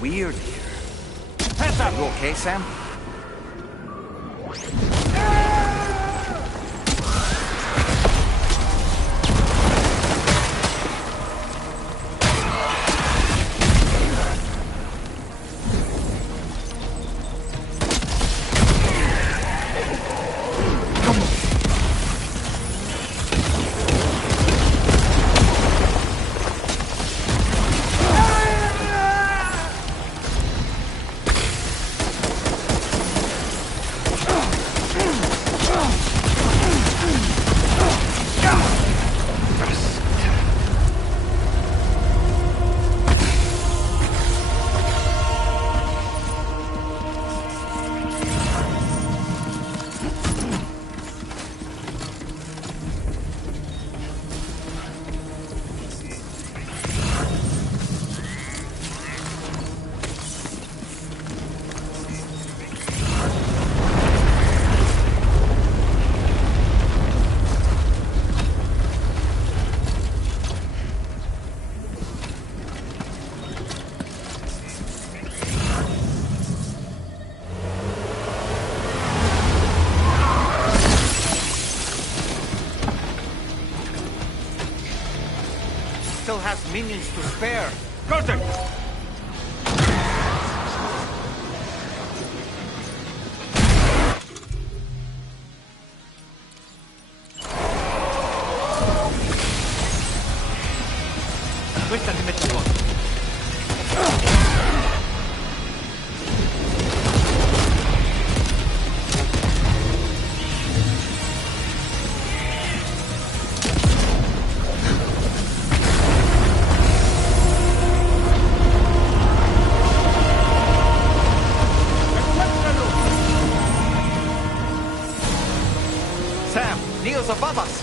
weird here. Hands up! You okay, Sam? Still has minions to spare. Curtain! Questa ti mette fuori. Sam, Neil's above us.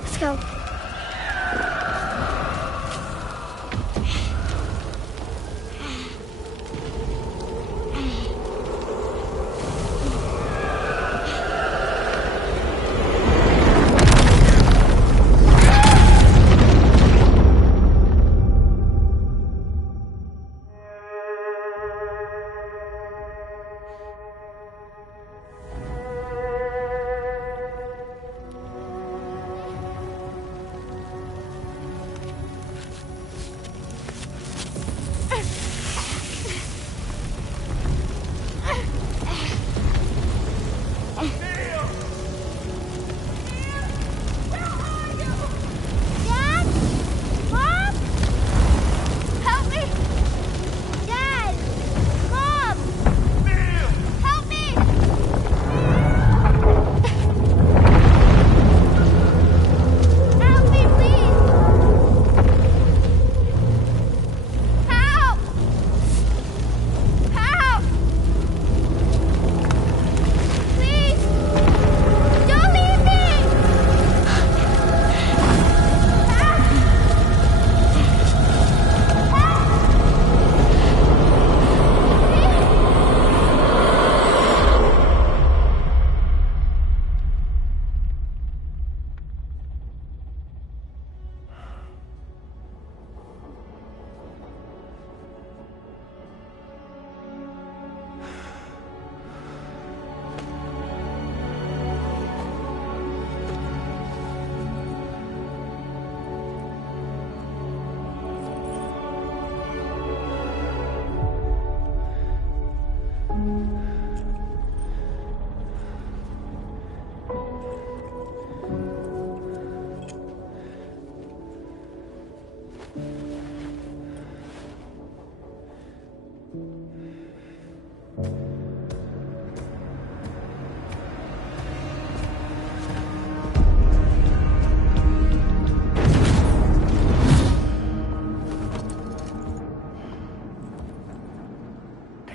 Let's go.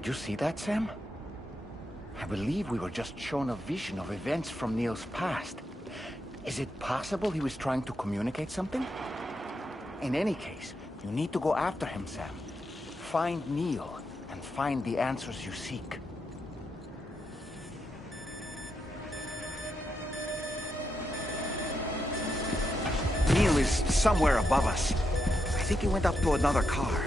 Did you see that, Sam? I believe we were just shown a vision of events from Neil's past. Is it possible he was trying to communicate something? In any case, you need to go after him, Sam. Find Neil, and find the answers you seek. Neil is somewhere above us. I think he went up to another car.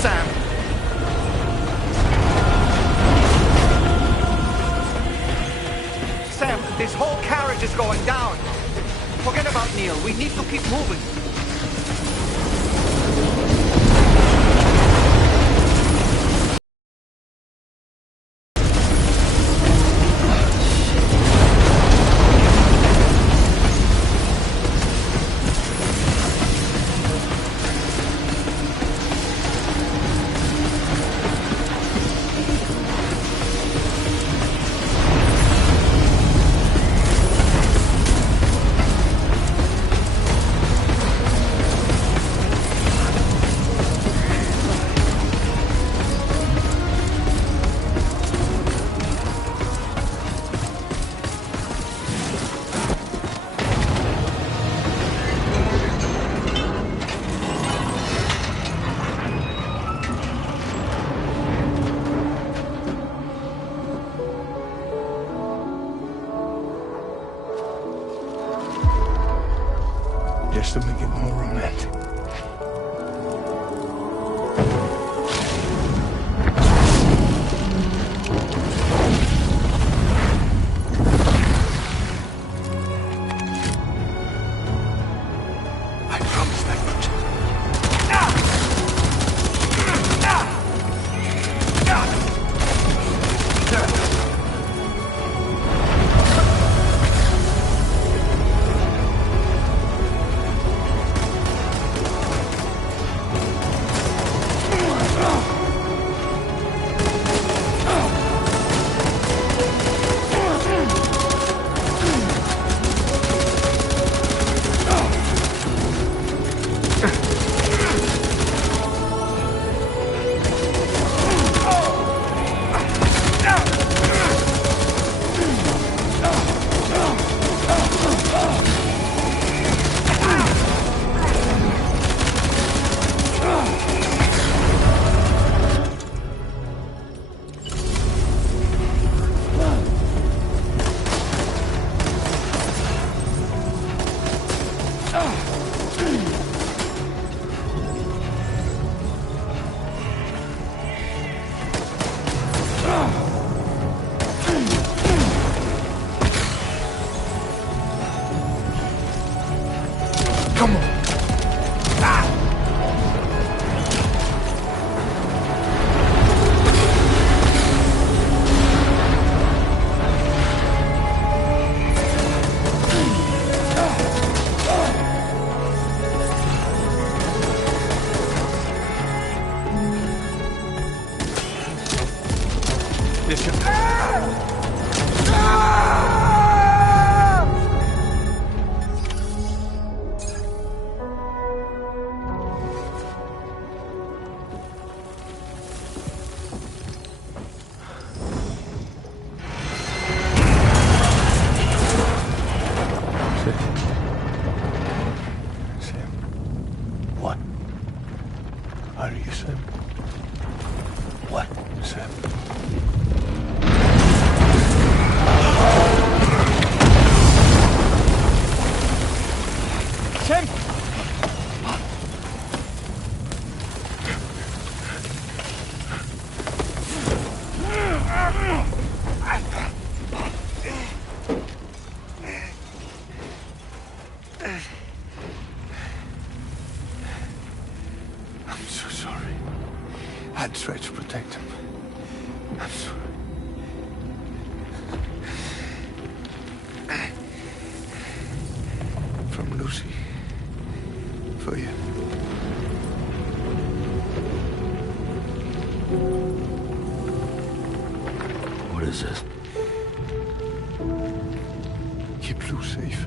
Sam! Sam, this whole carriage is going down. Forget about Neil. We need to keep moving. Just to make it more romantic. I promise that much. Come on. What? Are you Sam? What, Sam? Sam! I'm so sorry. I'd try to protect him. I'm sorry. From Lucy. For you. What is this? Keep Lou safe.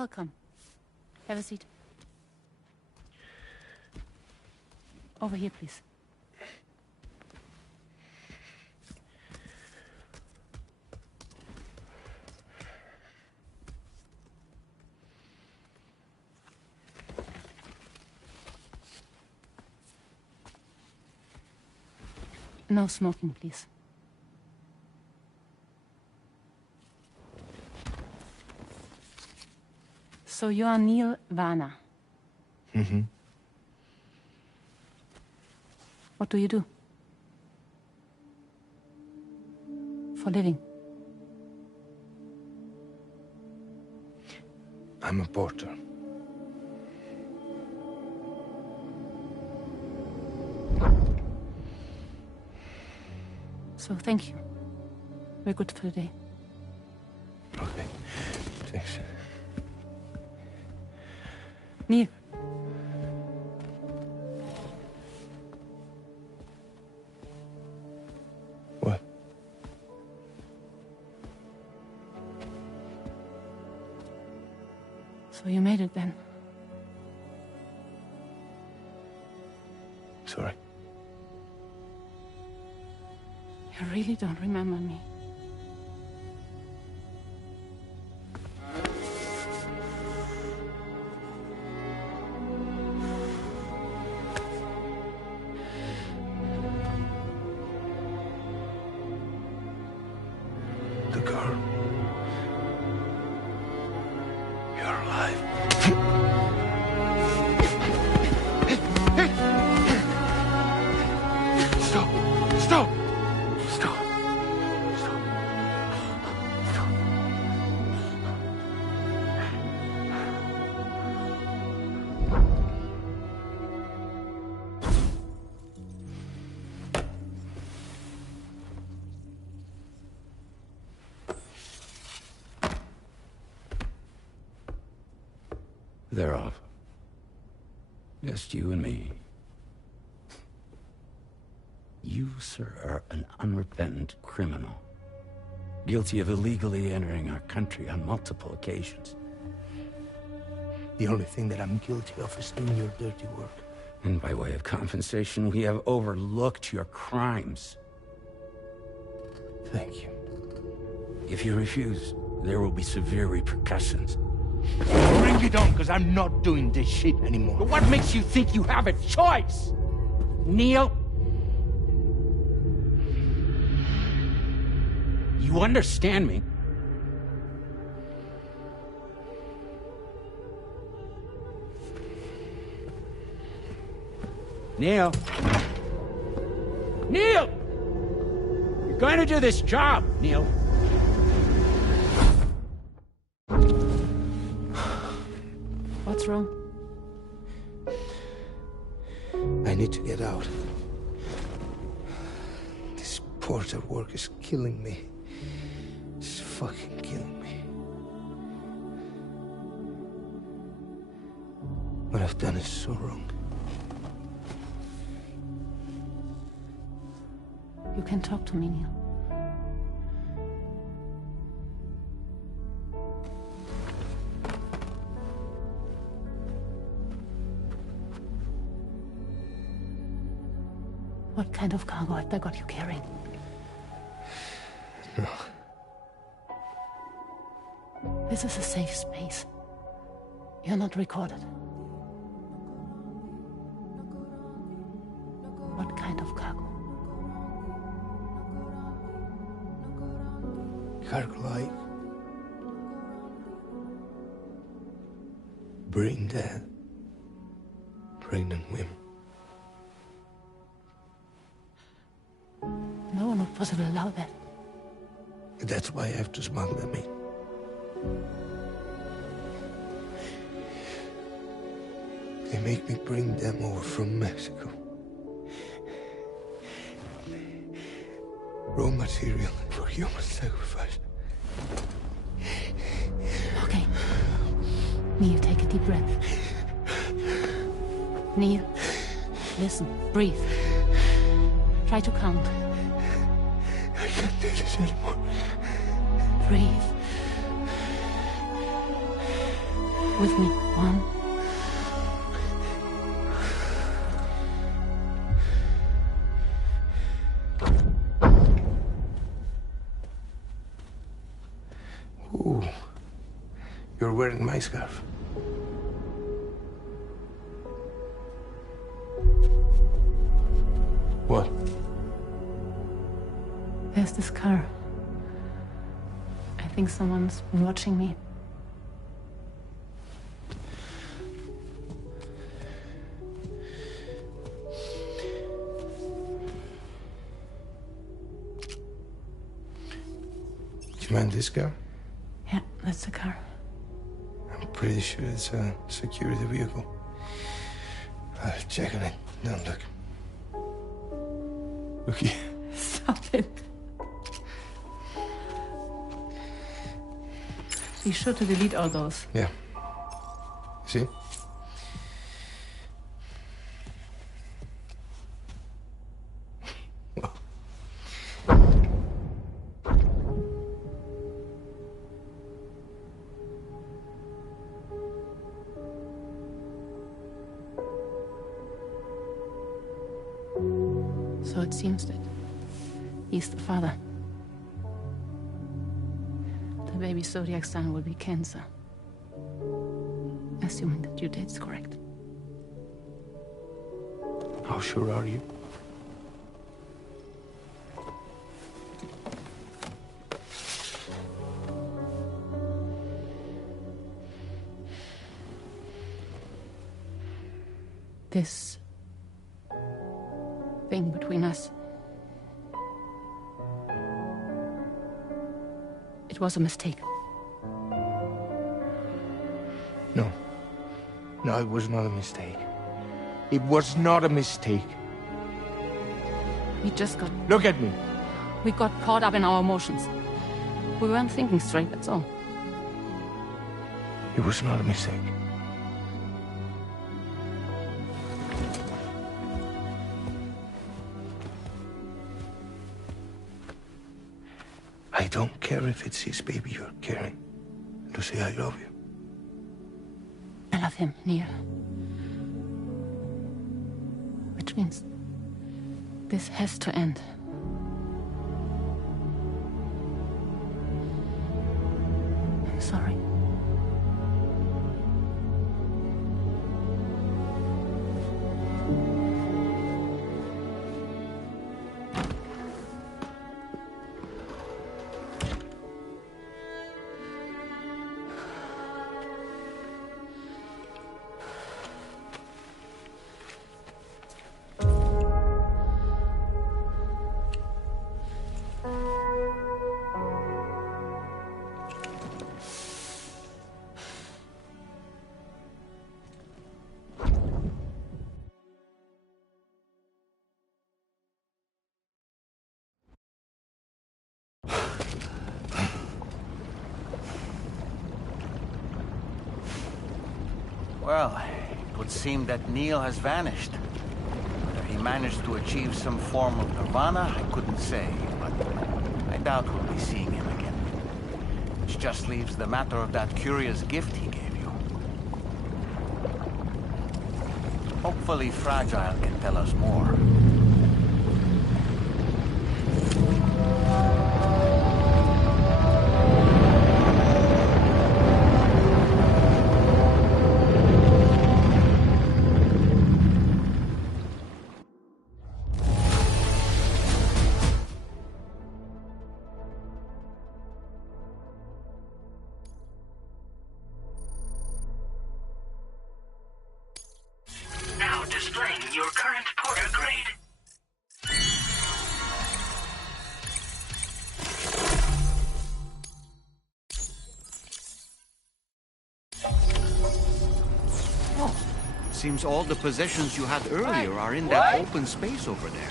Welcome. Have a seat. Over here, please. No smoking, please. So you are Neil Varner. Mm-hmm. What do you do? For living? I'm a porter. So thank you. We're good for the day. Okay. Thanks. Neil. What? So you made it then? Sorry. You really don't remember me. The girl. You're alive. Stop! Stop! Stop! Stop! Stop! They're off. Just you and me. You, sir, are an unrepentant criminal. Guilty of illegally entering our country on multiple occasions. The only thing that I'm guilty of is doing your dirty work. And by way of compensation, we have overlooked your crimes. Thank you. If you refuse, there will be severe repercussions. Bring it on, because I'm not doing this shit anymore. But what makes you think you have a choice? Neil? You understand me? Neil? Neil! You're going to do this job, Neil. What's wrong? I need to get out. This porter work is killing me. It's fucking killing me. What I've done is so wrong. You can talk to me, Neil. What kind of cargo have they got you carrying? No. This is a safe space. You're not recorded. What kind of cargo? Cargo like brain dead, pregnant women. No one would possibly allow that. That's why I have to smuggle them in. They make me bring them over from Mexico. Raw material for human sacrifice. Okay. Neil, take a deep breath. Neil, listen, breathe. Try to count. I can't do this anymore. Breathe. With me. 1. Ooh. You're wearing my scarf. What? There's this car. I think someone's been watching me. Do you mind this car? Yeah, that's the car. I'm pretty sure it's a security vehicle. I'll check on it. Don't look. Look here. Stop it. Be sure to delete all those. Yeah. See? So it seems that he's the father. The baby zodiac sign will be Cancer. Assuming the due date's correct. How sure are you? This thing between us. It was a mistake. No. No, it was not a mistake. It was not a mistake. We just got... Look at me. We got caught up in our emotions. We weren't thinking straight, that's all. It was not a mistake. I don't care if it's his baby you're carrying. Lucy, I love you. I love him, Neil. Which means this has to end. I'm sorry. Well, it would seem that Neil has vanished. Whether he managed to achieve some form of nirvana, I couldn't say, but I doubt we'll be seeing him again. Which just leaves the matter of that curious gift he gave you. Hopefully Fragile can tell us more. Now displaying your current Porter grade. Seems all the possessions you had earlier are in that open space over there.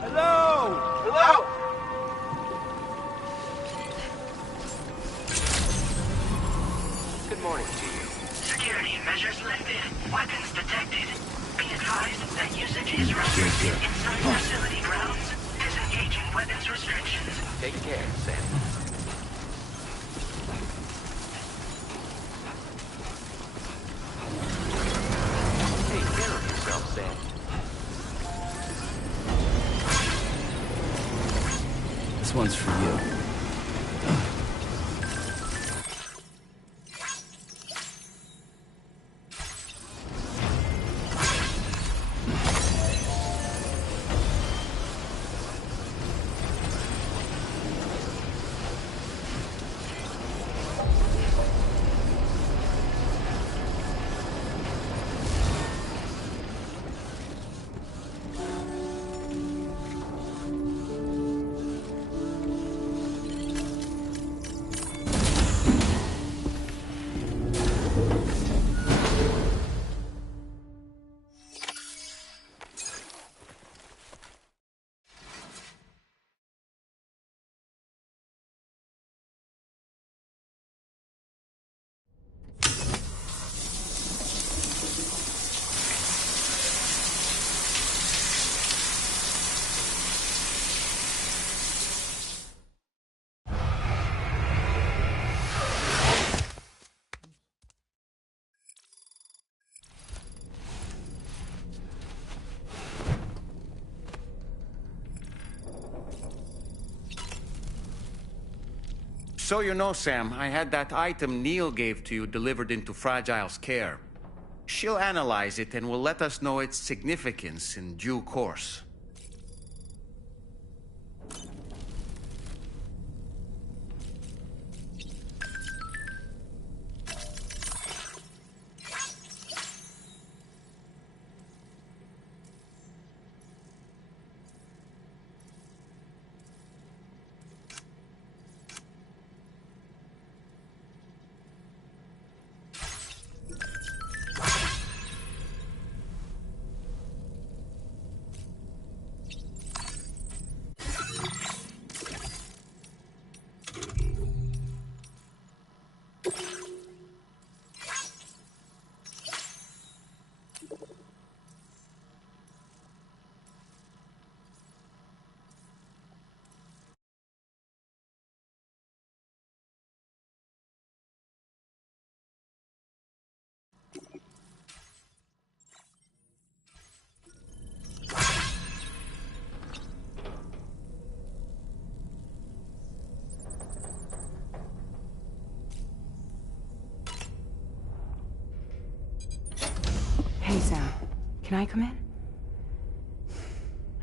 Hello! Hello! Good morning to you. Security measures lifted. Weapons detected. Be advised that usage is restricted inside facility grounds. Disengaging weapons restrictions. Take care, Sam. This one's for you. So you know, Sam, I had that item Neil gave to you delivered into Fragile's care. She'll analyze it and will let us know its significance in due course. Hey, Sam. Can I come in?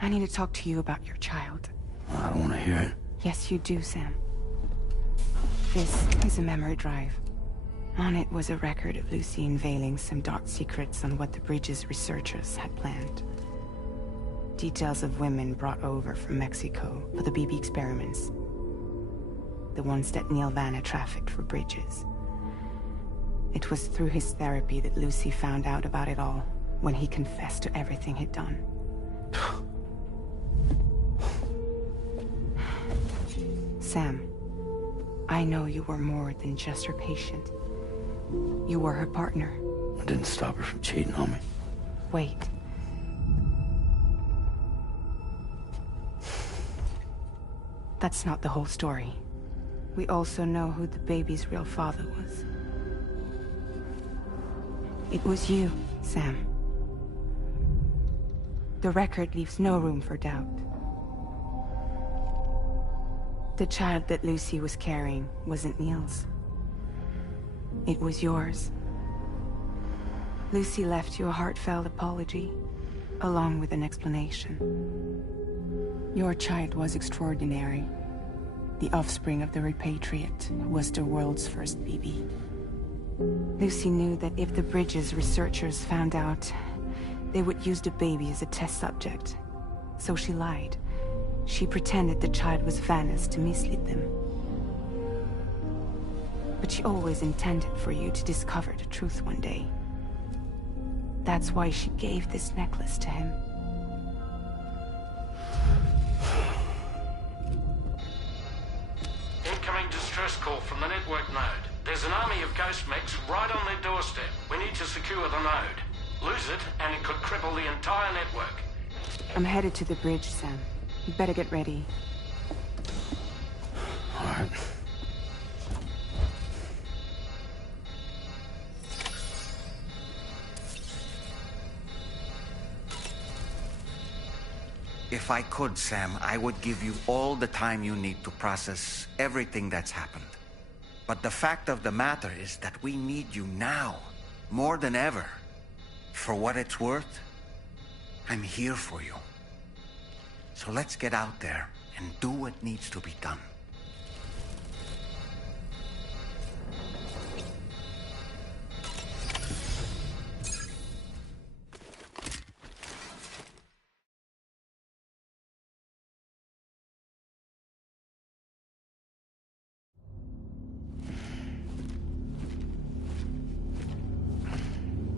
I need to talk to you about your child. I don't want to hear it. Yes, you do, Sam. This is a memory drive. On it was a record of Lucy unveiling some dark secrets on what the Bridges researchers had planned. Details of women brought over from Mexico for the BB experiments. The ones that Neil Vanna trafficked for Bridges. It was through his therapy that Lucy found out about it all, when he confessed to everything he'd done. Sam, I know you were more than just her patient. You were her partner. I didn't stop her from cheating on me. Wait. That's not the whole story. We also know who the baby's real father was. It was you, Sam. The record leaves no room for doubt. The child that Lucy was carrying wasn't Neil's. It was yours. Lucy left you a heartfelt apology, along with an explanation. Your child was extraordinary. The offspring of the repatriate who was the world's first BB. Lucy knew that if the Bridges researchers found out, they would use the baby as a test subject. So she lied. She pretended the child was Vanna's to mislead them. But she always intended for you to discover the truth one day. That's why she gave this necklace to him. Incoming distress call from the network node. There's an army of ghost mechs right on their doorstep. We need to secure the node. Lose it, and it could cripple the entire network. I'm headed to the bridge, Sam. You better get ready. All right. If If I could, Sam, I would give you all the time you need to process everything that's happened. But the fact of the matter is that we need you now, more than ever. For what it's worth, I'm here for you. So let's get out there and do what needs to be done.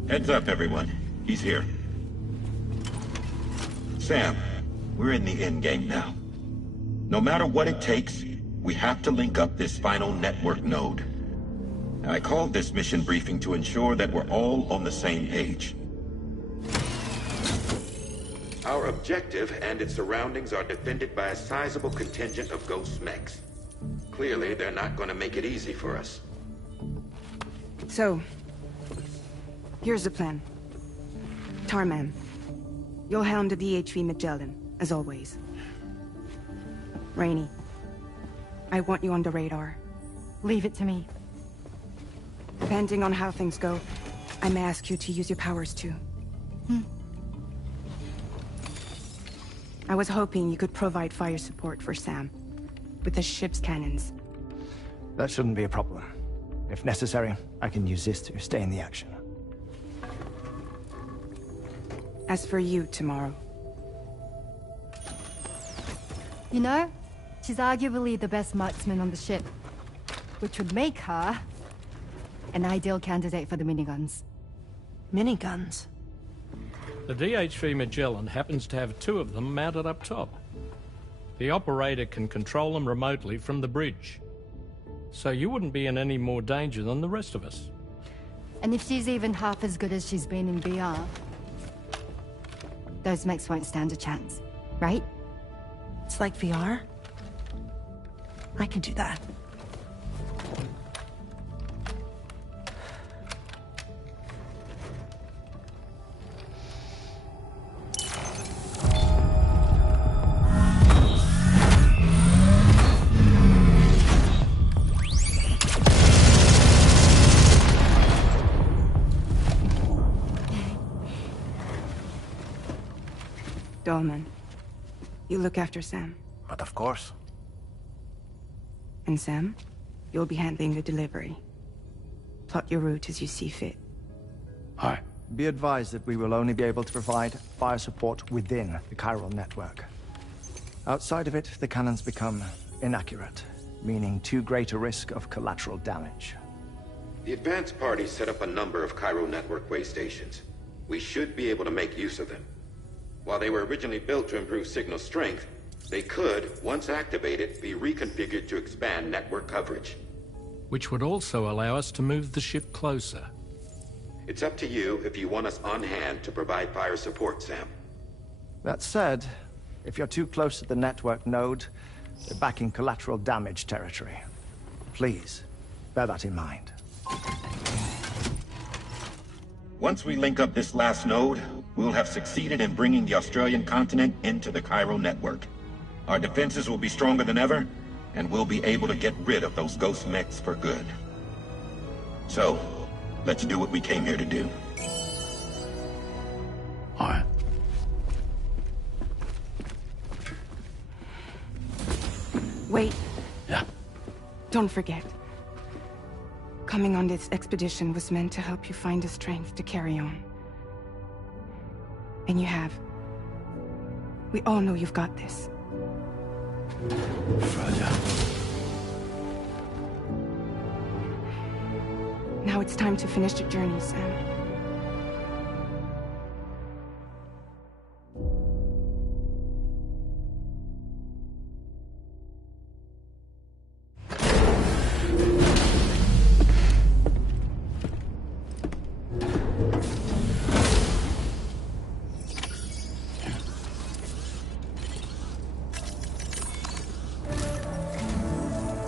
Heads up, everyone. He's here. Sam, we're in the endgame now. No matter what it takes, we have to link up this final network node. I called this mission briefing to ensure that we're all on the same page. Our objective and its surroundings are defended by a sizable contingent of ghost mechs. Clearly, they're not going to make it easy for us. So, here's the plan. Tarman, you'll helm the DHV Magellan, as always. Rainey, I want you on the radar. Leave it to me. Depending on how things go, I may ask you to use your powers too. I was hoping you could provide fire support for Sam, with the ship's cannons. That shouldn't be a problem. If necessary, I can use this to stay in the action. As for you, tomorrow. You know, she's arguably the best marksman on the ship, which would make her an ideal candidate for the miniguns. Miniguns? The DHV Magellan happens to have 2 of them mounted up top. The operator can control them remotely from the bridge. So you wouldn't be in any more danger than the rest of us. And if she's even half as good as she's been in VR, those mechs won't stand a chance, right? It's like VR? I can do that. Dolman, you look after Sam. But of course. And Sam, you'll be handling the delivery. Plot your route as you see fit. Aye. Be advised that we will only be able to provide fire support within the chiral network. Outside of it, the cannons become inaccurate, meaning too great a risk of collateral damage. The advanced party set up a number of Cairo network way stations. We should be able to make use of them. While they were originally built to improve signal strength, they could, once activated, be reconfigured to expand network coverage. Which would also allow us to move the ship closer. It's up to you if you want us on hand to provide fire support, Sam. That said, if you're too close to the network node, you're back in collateral damage territory. Please, bear that in mind. Once we link up this last node, we'll have succeeded in bringing the Australian continent into the Cairo network. Our defenses will be stronger than ever, and we'll be able to get rid of those ghost mechs for good. So, let's do what we came here to do. All right. Wait. Yeah. Don't forget. Coming on this expedition was meant to help you find the strength to carry on. And you have. We all know you've got this. Fragile. Now it's time to finish the journey, Sam.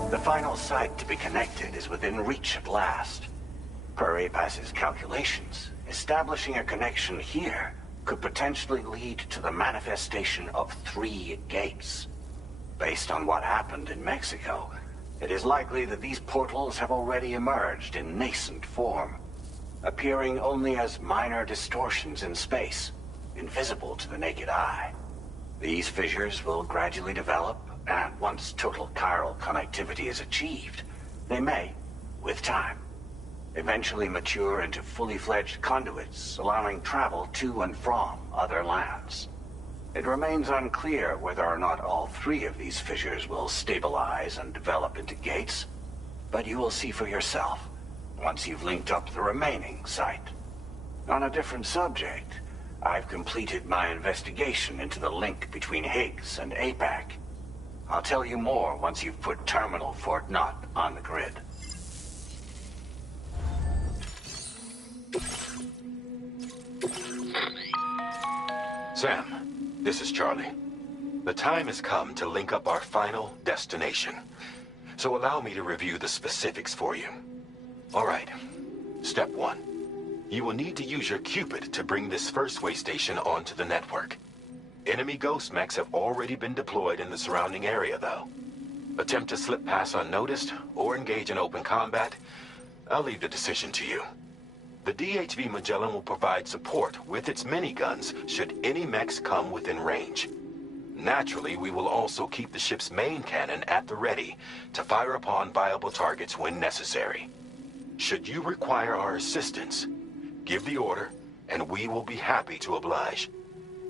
The final site to be connected is within reach at last. Per APAS's calculations, establishing a connection here could potentially lead to the manifestation of 3 gates. Based on what happened in Mexico, it is likely that these portals have already emerged in nascent form, appearing only as minor distortions in space, invisible to the naked eye. These fissures will gradually develop, and once total chiral connectivity is achieved, they may, with time, eventually mature into fully fledged conduits, allowing travel to and from other lands. It remains unclear whether or not all 3 of these fissures will stabilize and develop into gates, but you will see for yourself once you've linked up the remaining site. On a different subject, I've completed my investigation into the link between Higgs and APAC. I'll tell you more once you've put Terminal Fort Knott on the grid. Sam, this is Charlie. The time has come to link up our final destination. So allow me to review the specifics for you. All right. Step 1. You will need to use your Cupid to bring this first way station onto the network. Enemy ghost mechs have already been deployed in the surrounding area, though. Attempt to slip past unnoticed or engage in open combat, I'll leave the decision to you. The DHV Magellan will provide support with its miniguns should any mechs come within range. Naturally, we will also keep the ship's main cannon at the ready to fire upon viable targets when necessary. Should you require our assistance, give the order, and we will be happy to oblige.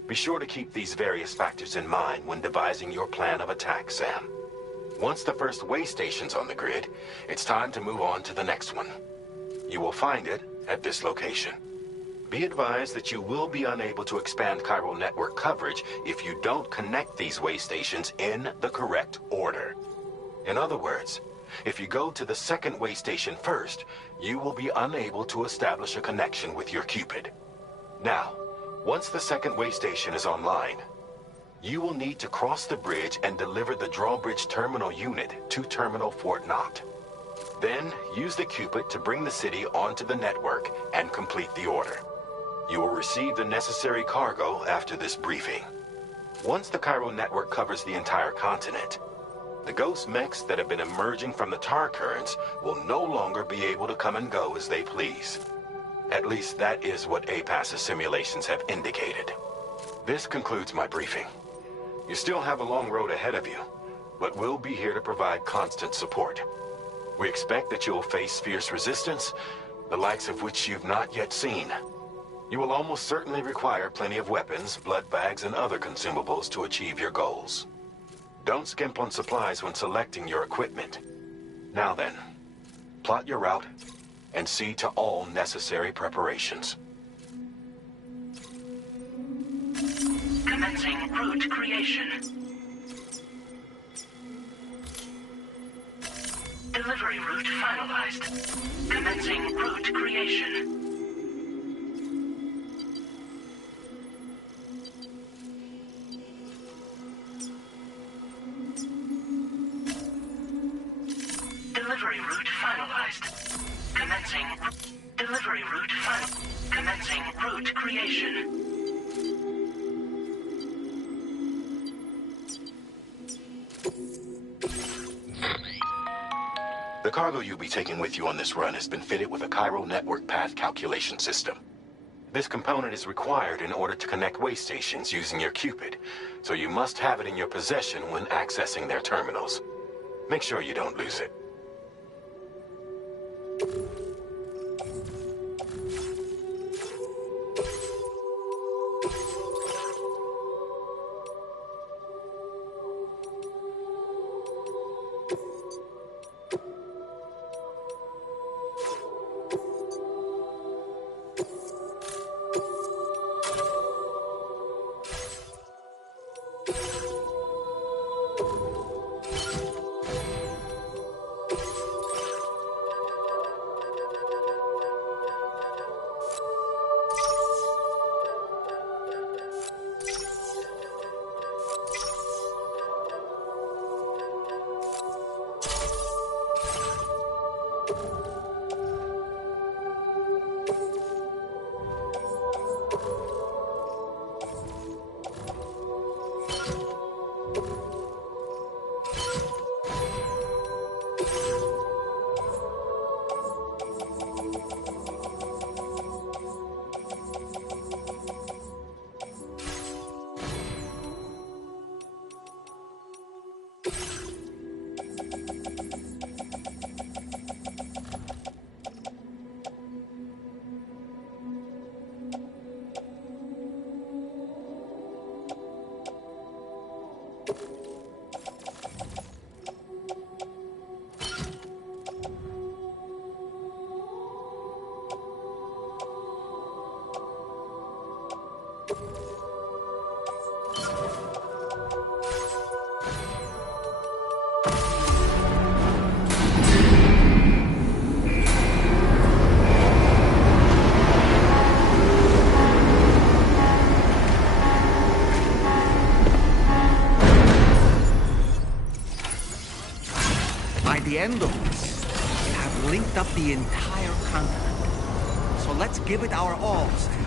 Be sure to keep these various factors in mind when devising your plan of attack, Sam. Once the first way station's on the grid, it's time to move on to the next one. You will find it at this location. Be advised that you will be unable to expand chiral network coverage if you don't connect these way stations in the correct order. In other words, if you go to the second way station first, you will be unable to establish a connection with your Cupid. Now, once the second way station is online, you will need to cross the bridge and deliver the drawbridge terminal unit to Terminal Fort Knott. Then, use the Cupid to bring the city onto the network and complete the order. You will receive the necessary cargo after this briefing. Once the chiral network covers the entire continent, the ghost mechs that have been emerging from the tar currents will no longer be able to come and go as they please. At least that is what APAS's simulations have indicated. This concludes my briefing. You still have a long road ahead of you, but we'll be here to provide constant support. We expect that you will face fierce resistance, the likes of which you've not yet seen. You will almost certainly require plenty of weapons, blood bags, and other consumables to achieve your goals. Don't skimp on supplies when selecting your equipment. Now then, plot your route and see to all necessary preparations. Commencing route creation. Delivery route finalized. Commencing route creation. Delivery route finalized. Commencing delivery route final. Commencing route creation. The cargo you'll be taking with you on this run has been fitted with a chiral network path calculation system. This component is required in order to connect way stations using your Cupid, so you must have it in your possession when accessing their terminals. Make sure you don't lose it. the end of this will have linked up the entire continent. So let's give it our all, Sam.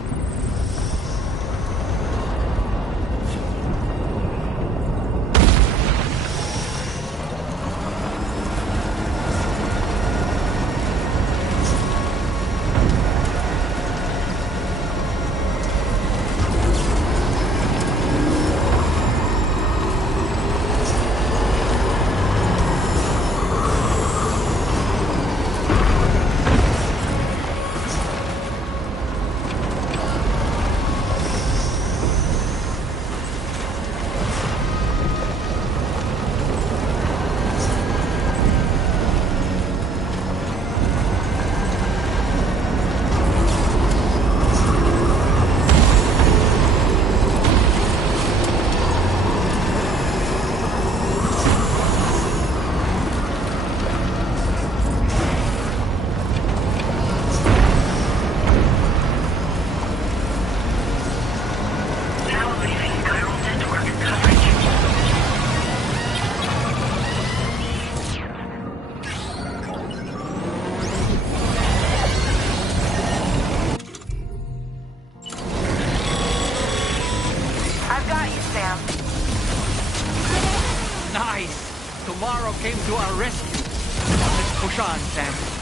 Nice! Tomorrow came to our rescue. Let's push on, Sam.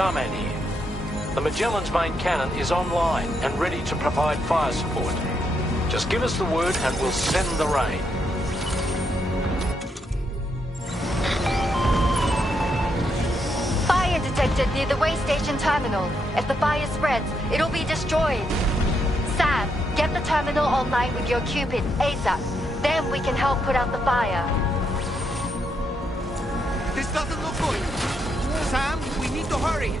Tarman here. The Magellan's main cannon is online and ready to provide fire support. Just give us the word and we'll send the rain. Fire detected near the way station terminal. If the fire spreads, it'll be destroyed. Sam, get the terminal online with your Cupid, ASAP. Then we can help put out the fire. This doesn't look good. Sam, we need to hurry.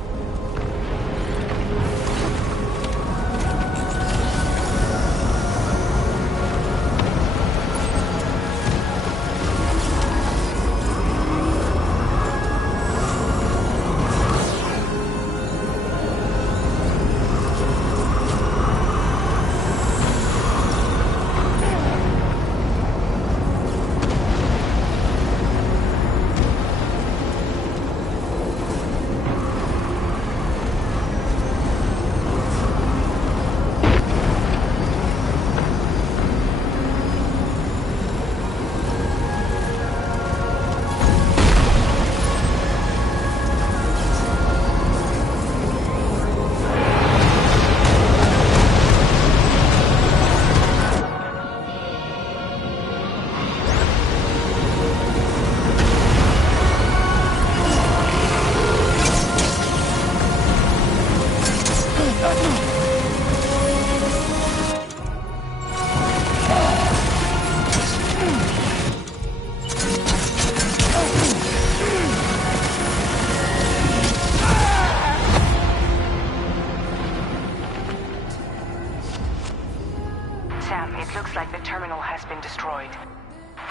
Sam, it looks like the terminal has been destroyed,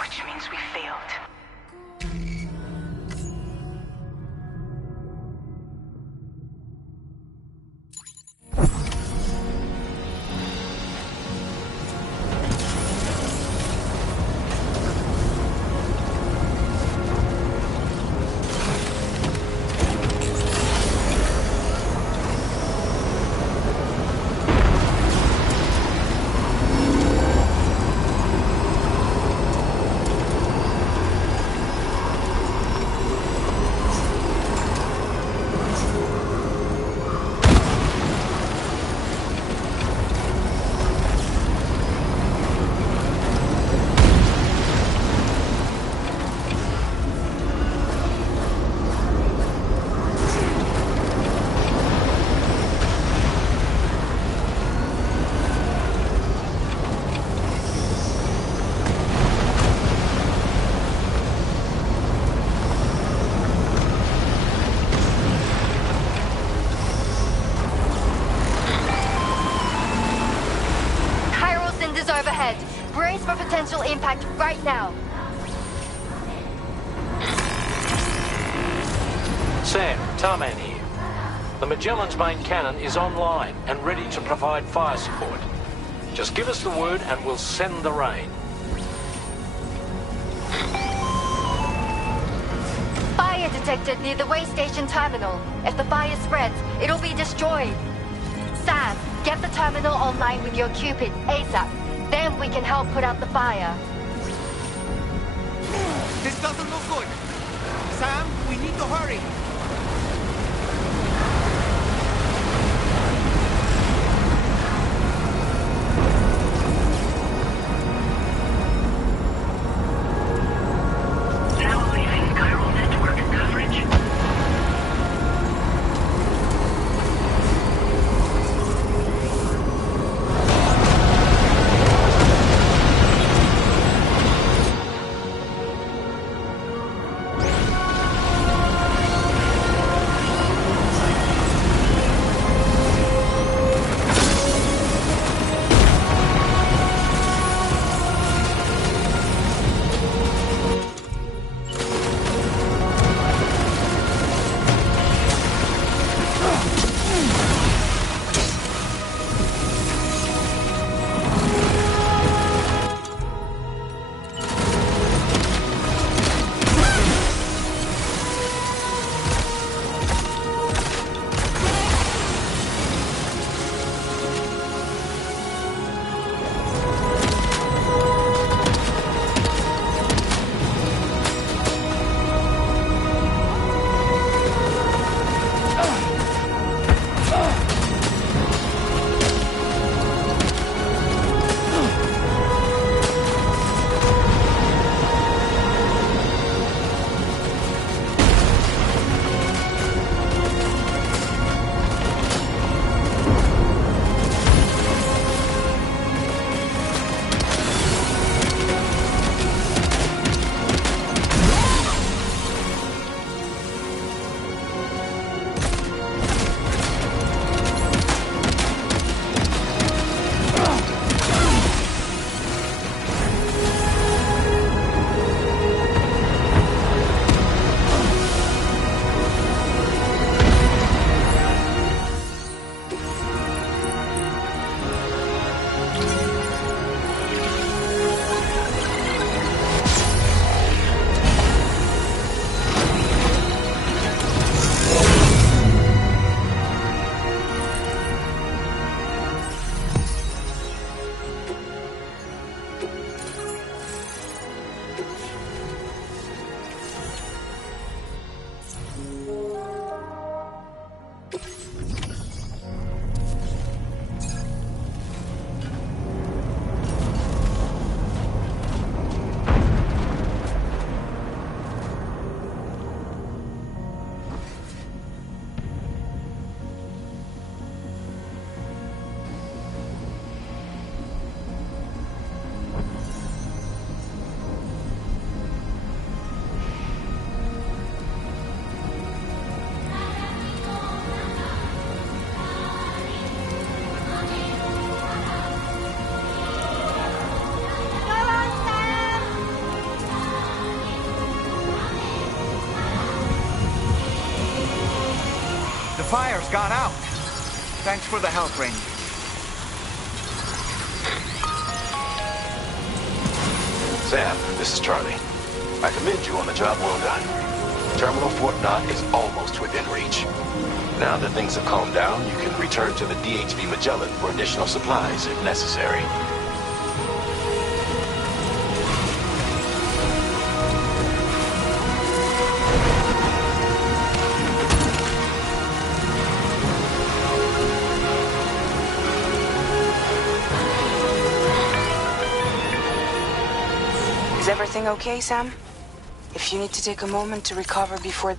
which means we failed. Overhead. Brace for potential impact right now. Sam, Tarman here. The Magellan's main cannon is online and ready to provide fire support. Just give us the word and we'll send the rain. Fire detected near the way station terminal. If the fire spreads, it'll be destroyed. Sam, get the terminal online with your Cupid, ASAP. Then we can help put out the fire. This doesn't look good. Sam, we need to hurry. Now leaving chiral network coverage. fire's got out. Thanks for the help, Rainey. Sam, this is Charlie. I commend you on the job well done. Terminal Fort Knott is almost within reach. Now that things have calmed down, you can return to the DHV Magellan for additional supplies if necessary. Is everything okay, Sam? If you need to take a moment to recover before...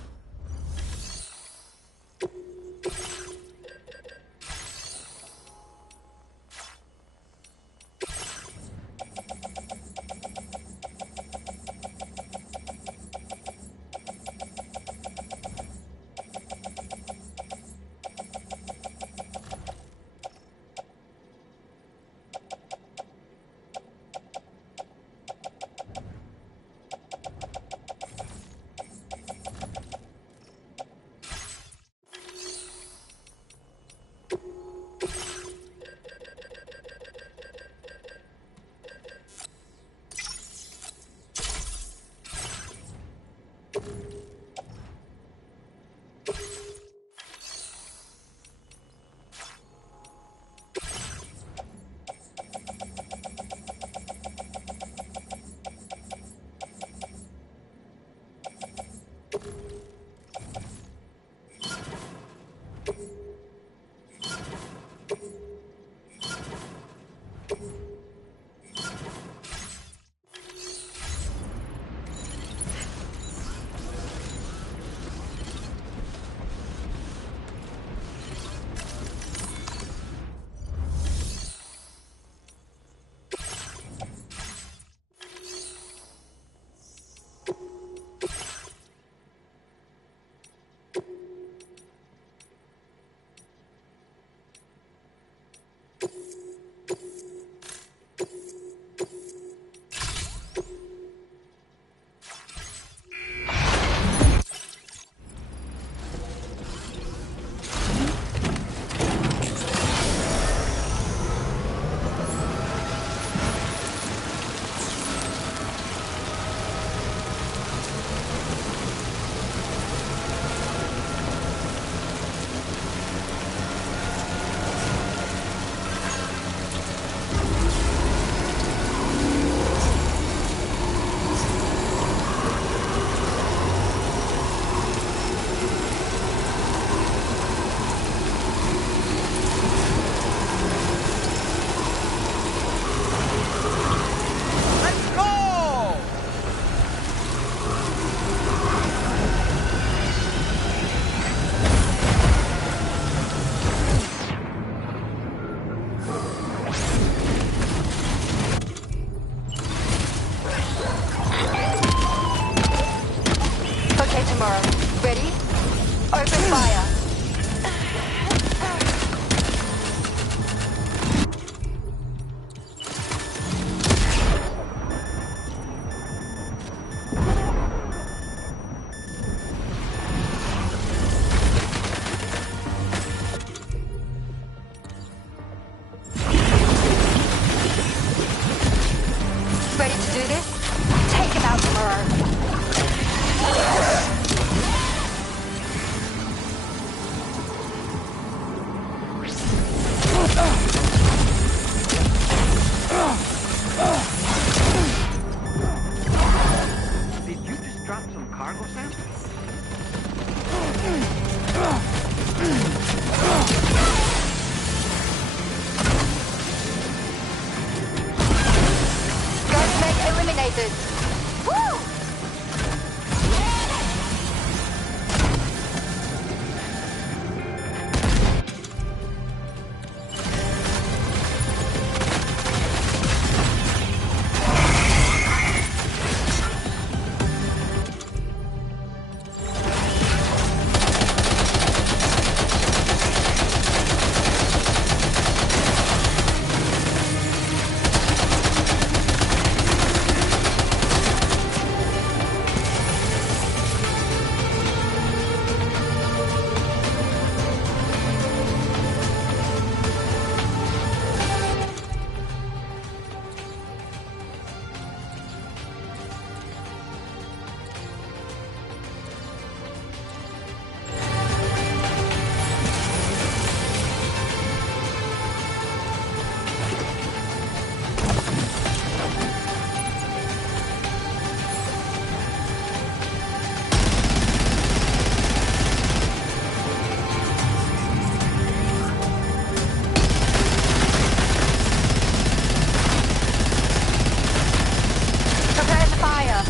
fire.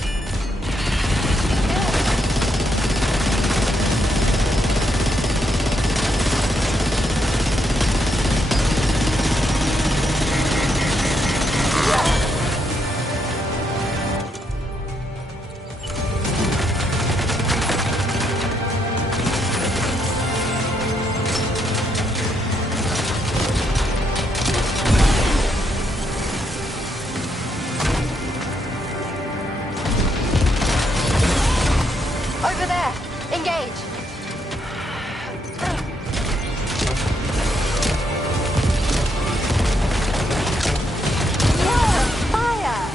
Over there. Engage. Yeah, fire.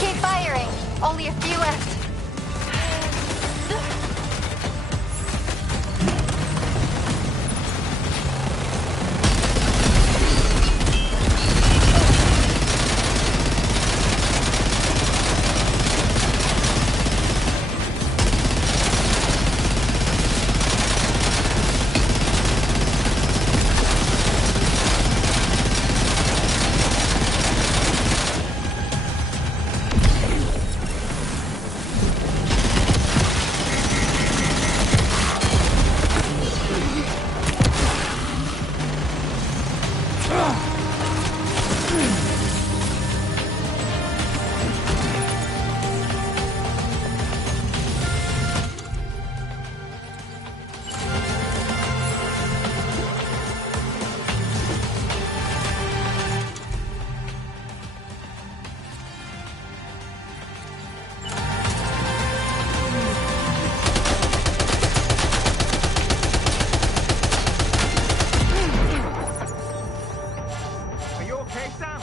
Keep firing. Only a few left. Are you okay, Sam?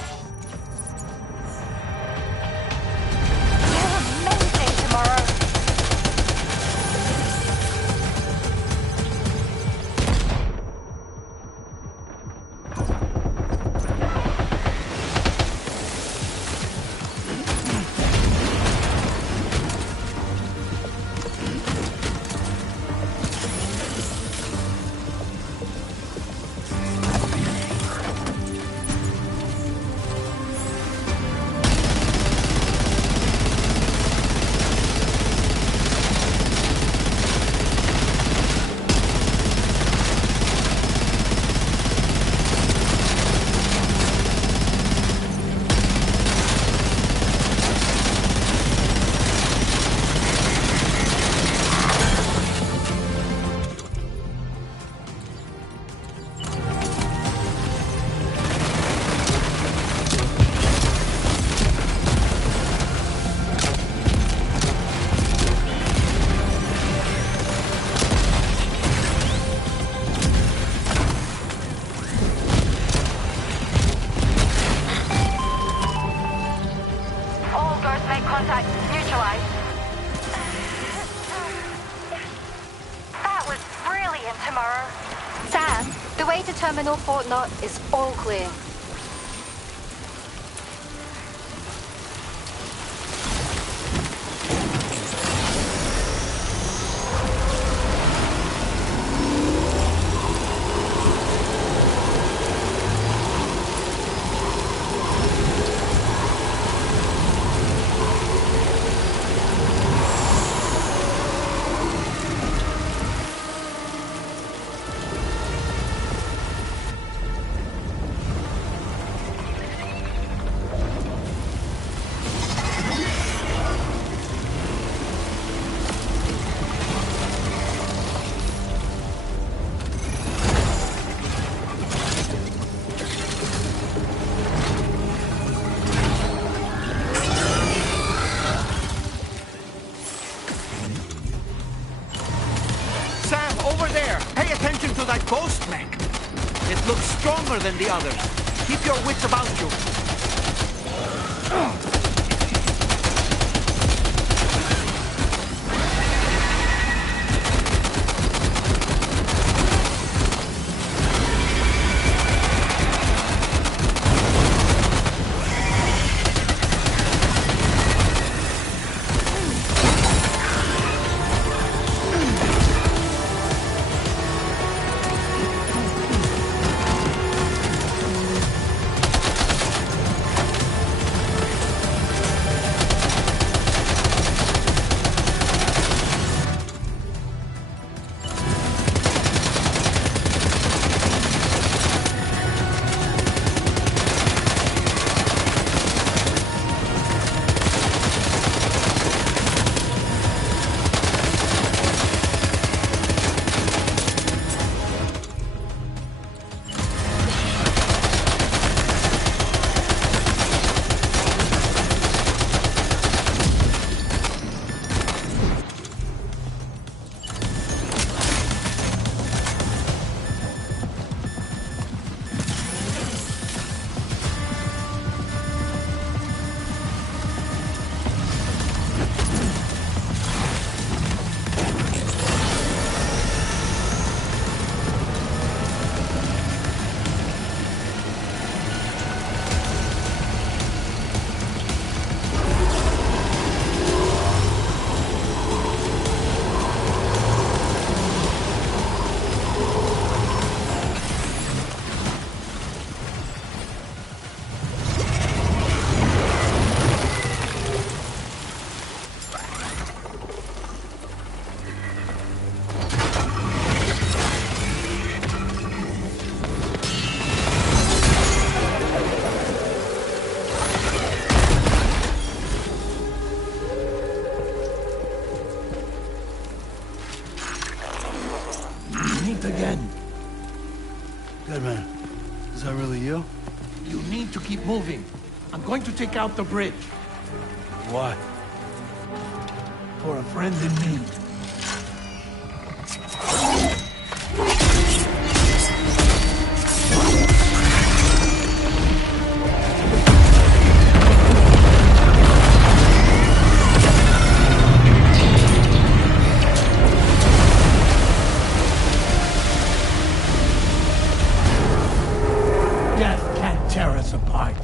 You're amazing tomorrow. All ghosts make contact. Neutralize. That was brilliant tomorrow. Sam, the way to Terminal Fort Knot is all clear. ghost mech. It looks stronger than the others. Keep your wits about you. Again. Deadman, is that really you? You need to keep moving. I'm going to take out the bridge. Why? For a friend in need. Tear us apart.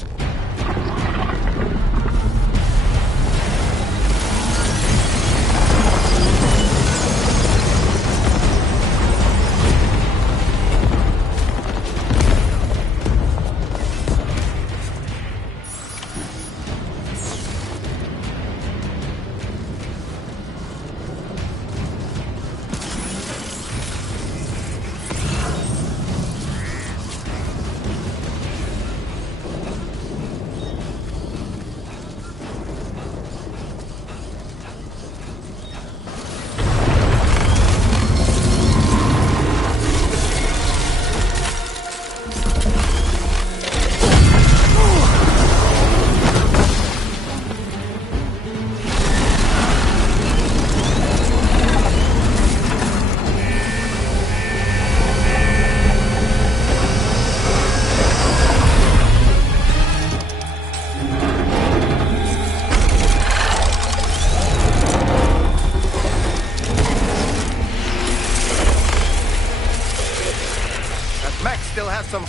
Still has some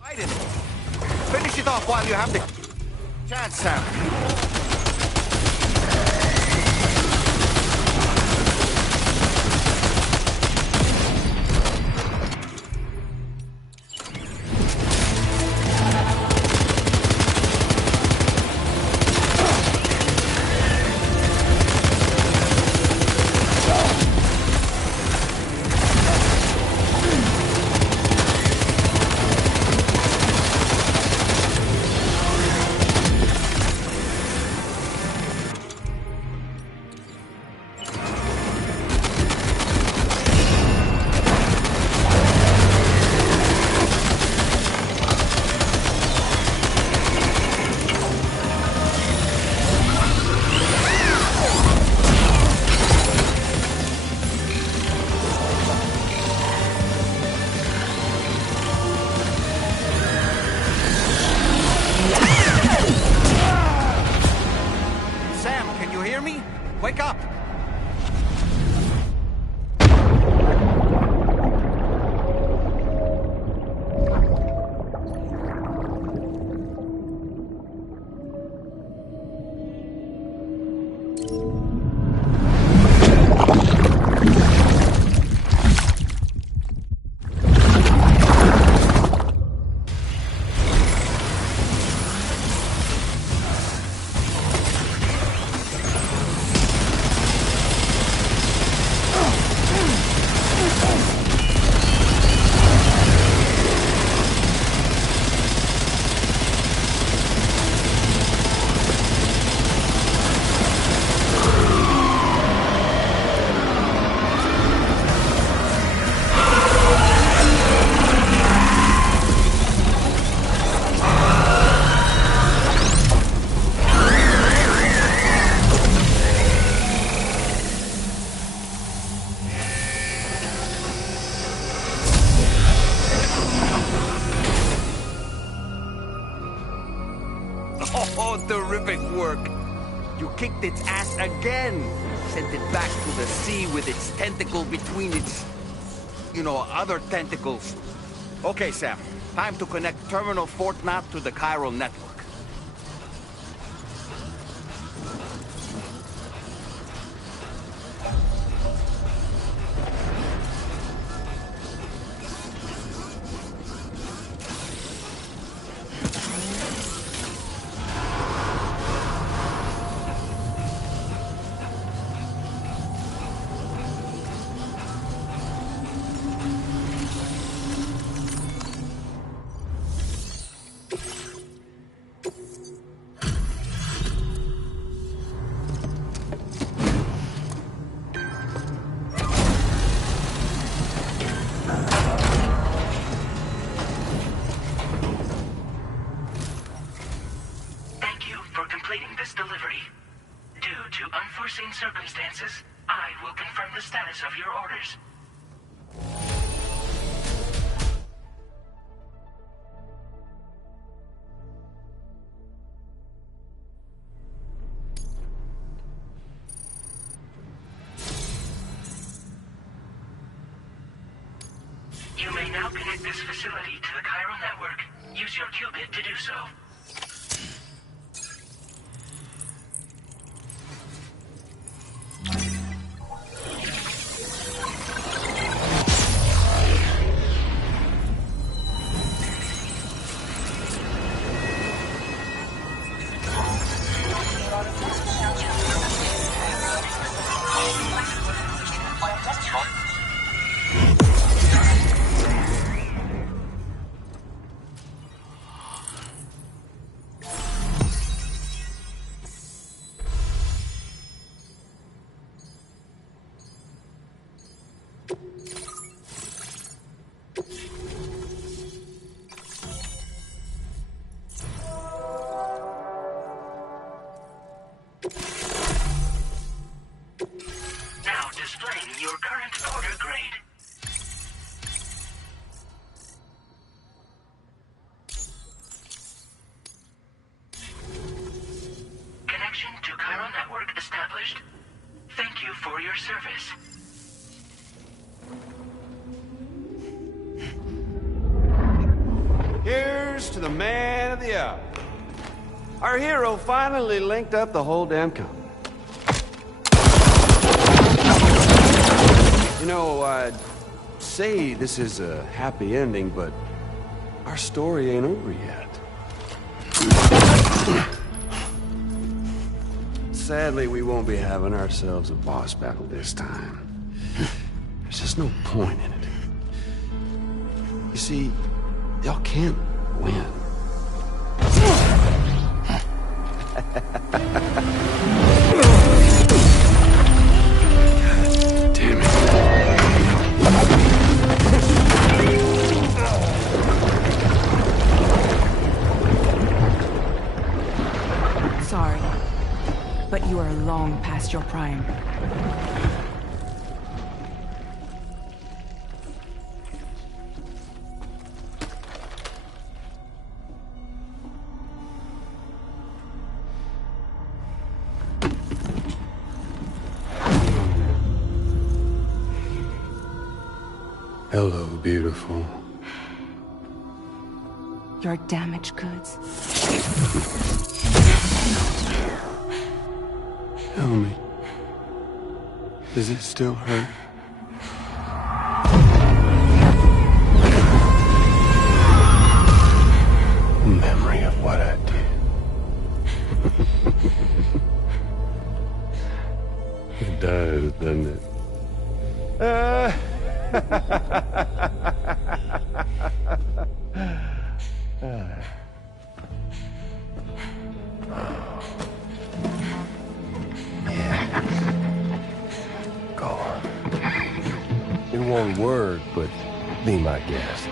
fight in it. Finish it off while you have the chance, Sam. Oh, terrific work. You kicked its ass again. Sent it back to the sea with its tentacle between its, other tentacles. Okay, Sam. Time to connect Terminal Fort Knot to the chiral network. Circumstances, I will confirm the status of your orders. You may now connect this facility to the chiral network. Use your qubit to do so. Now displaying your current order grade. Connection to chiral network established. Thank you for your service. Here's to the man of the hour. Our hero finally linked up the whole damn company. You know, I'd say this is a happy ending, but our story ain't over yet. Sadly, we won't be having ourselves a boss battle this time. There's just no point in it. You see, y'all can't win. Damn it. Sorry, but you are long past your prime. Hello, beautiful. Your damaged goods. Tell me, does it still hurt? Memory of what I did. It does, doesn't it? Go on. In one word, but be my guest.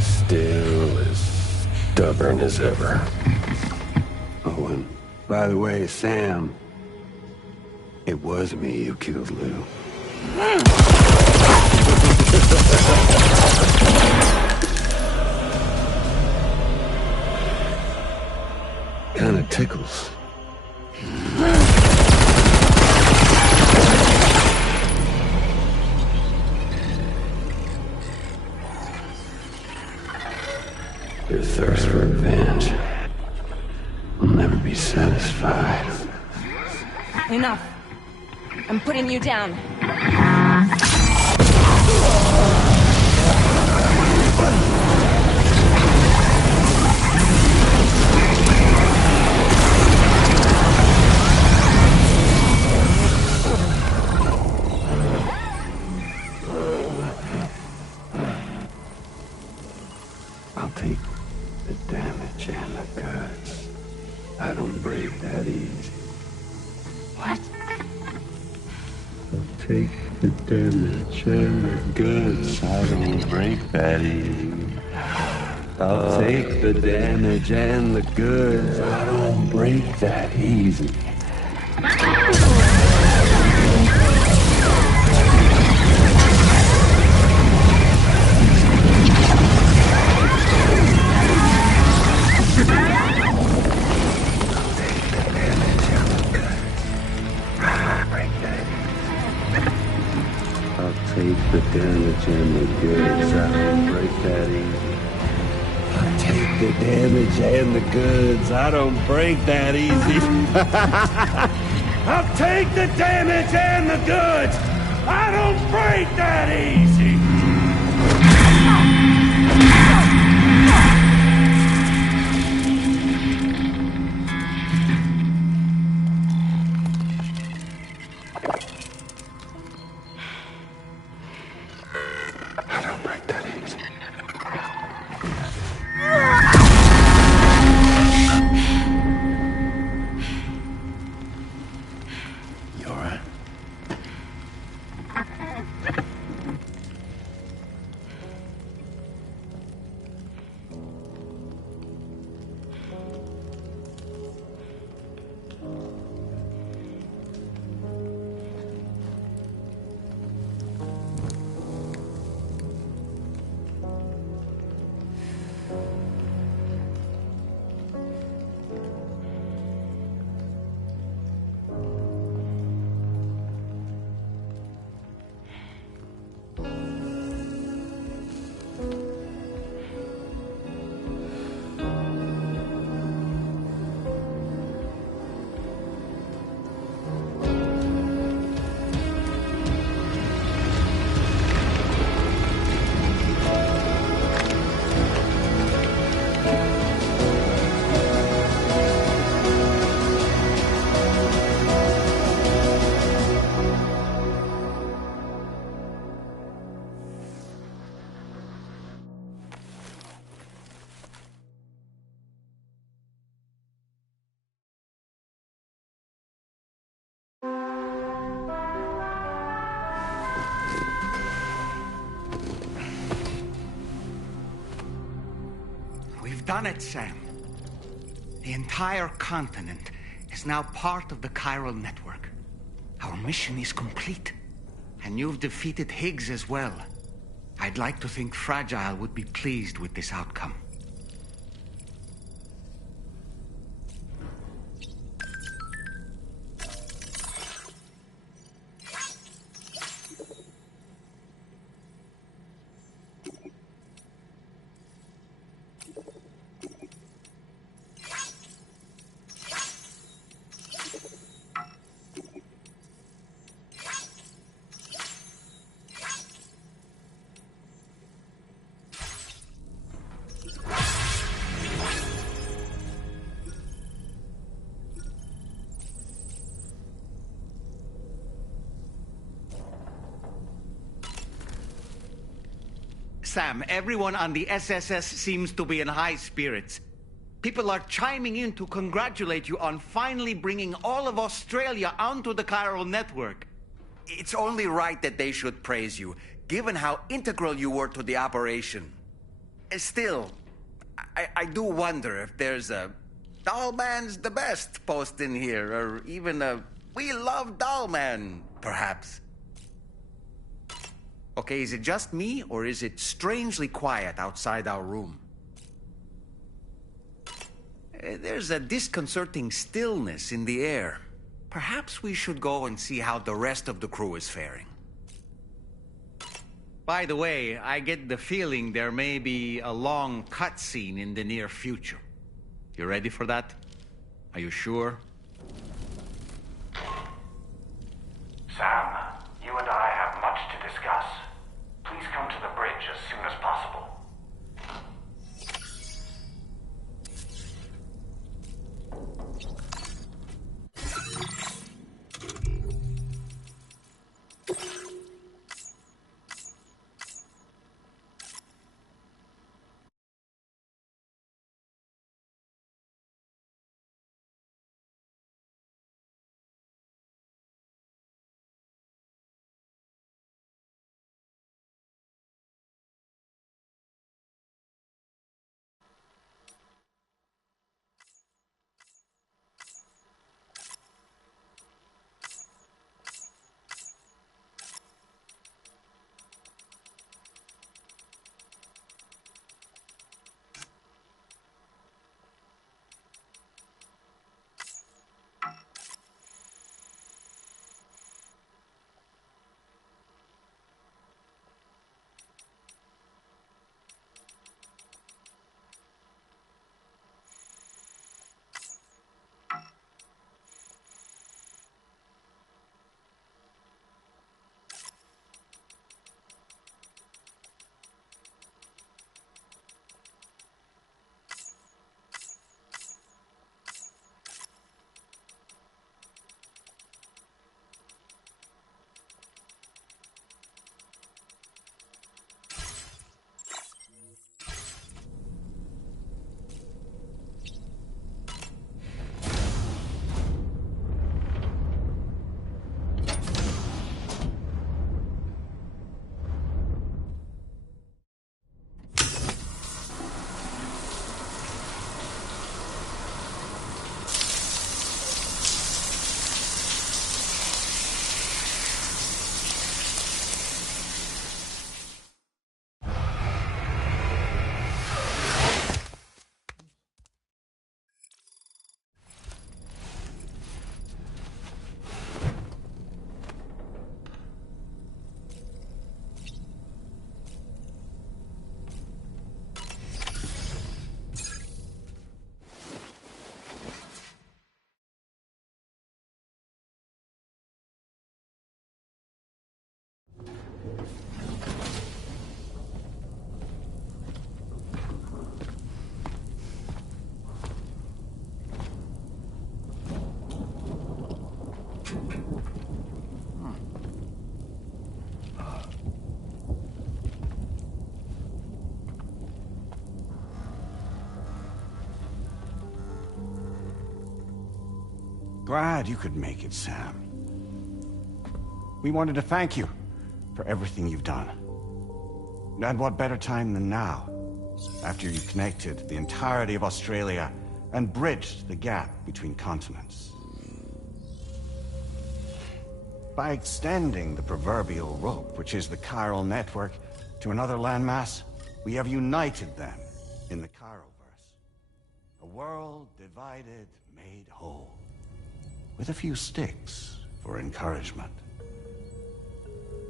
Still as stubborn as ever. Owen. By the way, Sam, it was me who killed Lou. Kinda tickles. Your thirst for revenge will never be satisfied. Enough. I'm putting you down. I'll take the damage and the goods. I don't break that easy. What? I'll take the damage and the goods. I don't break that easy. I'll take the damage and the goods. I don't break that easy. Take the damage and the goods. I don't break that easy. I take the damage and the goods. I don't break that easy. I'll take the damage and the goods. I don't break that easy. Done it, Sam. The entire continent is now part of the chiral network. Our mission is complete. And you've defeated Higgs as well. I'd like to think Fragile would be pleased with this outcome. Sam, everyone on the SSS seems to be in high spirits. People are chiming in to congratulate you on finally bringing all of Australia onto the chiral network. It's only right that they should praise you, given how integral you were to the operation. Still, I do wonder if there's a Dollman's the best post in here, or even a "We love Dollman," perhaps. Okay, is it just me, or is it strangely quiet outside our room? There's a disconcerting stillness in the air. Perhaps we should go and see how the rest of the crew is faring. By the way, I get the feeling there may be a long cutscene in the near future. You ready for that? Are you sure? Sam, you and I have much to discuss. Please come to the bridge as soon as possible. Glad you could make it, Sam. We wanted to thank you for everything you've done. And what better time than now, after you connected the entirety of Australia and bridged the gap between continents. By extending the proverbial rope, which is the chiral network, to another landmass, we have united them in the Chiroverse. A world divided, made whole. With a few sticks for encouragement.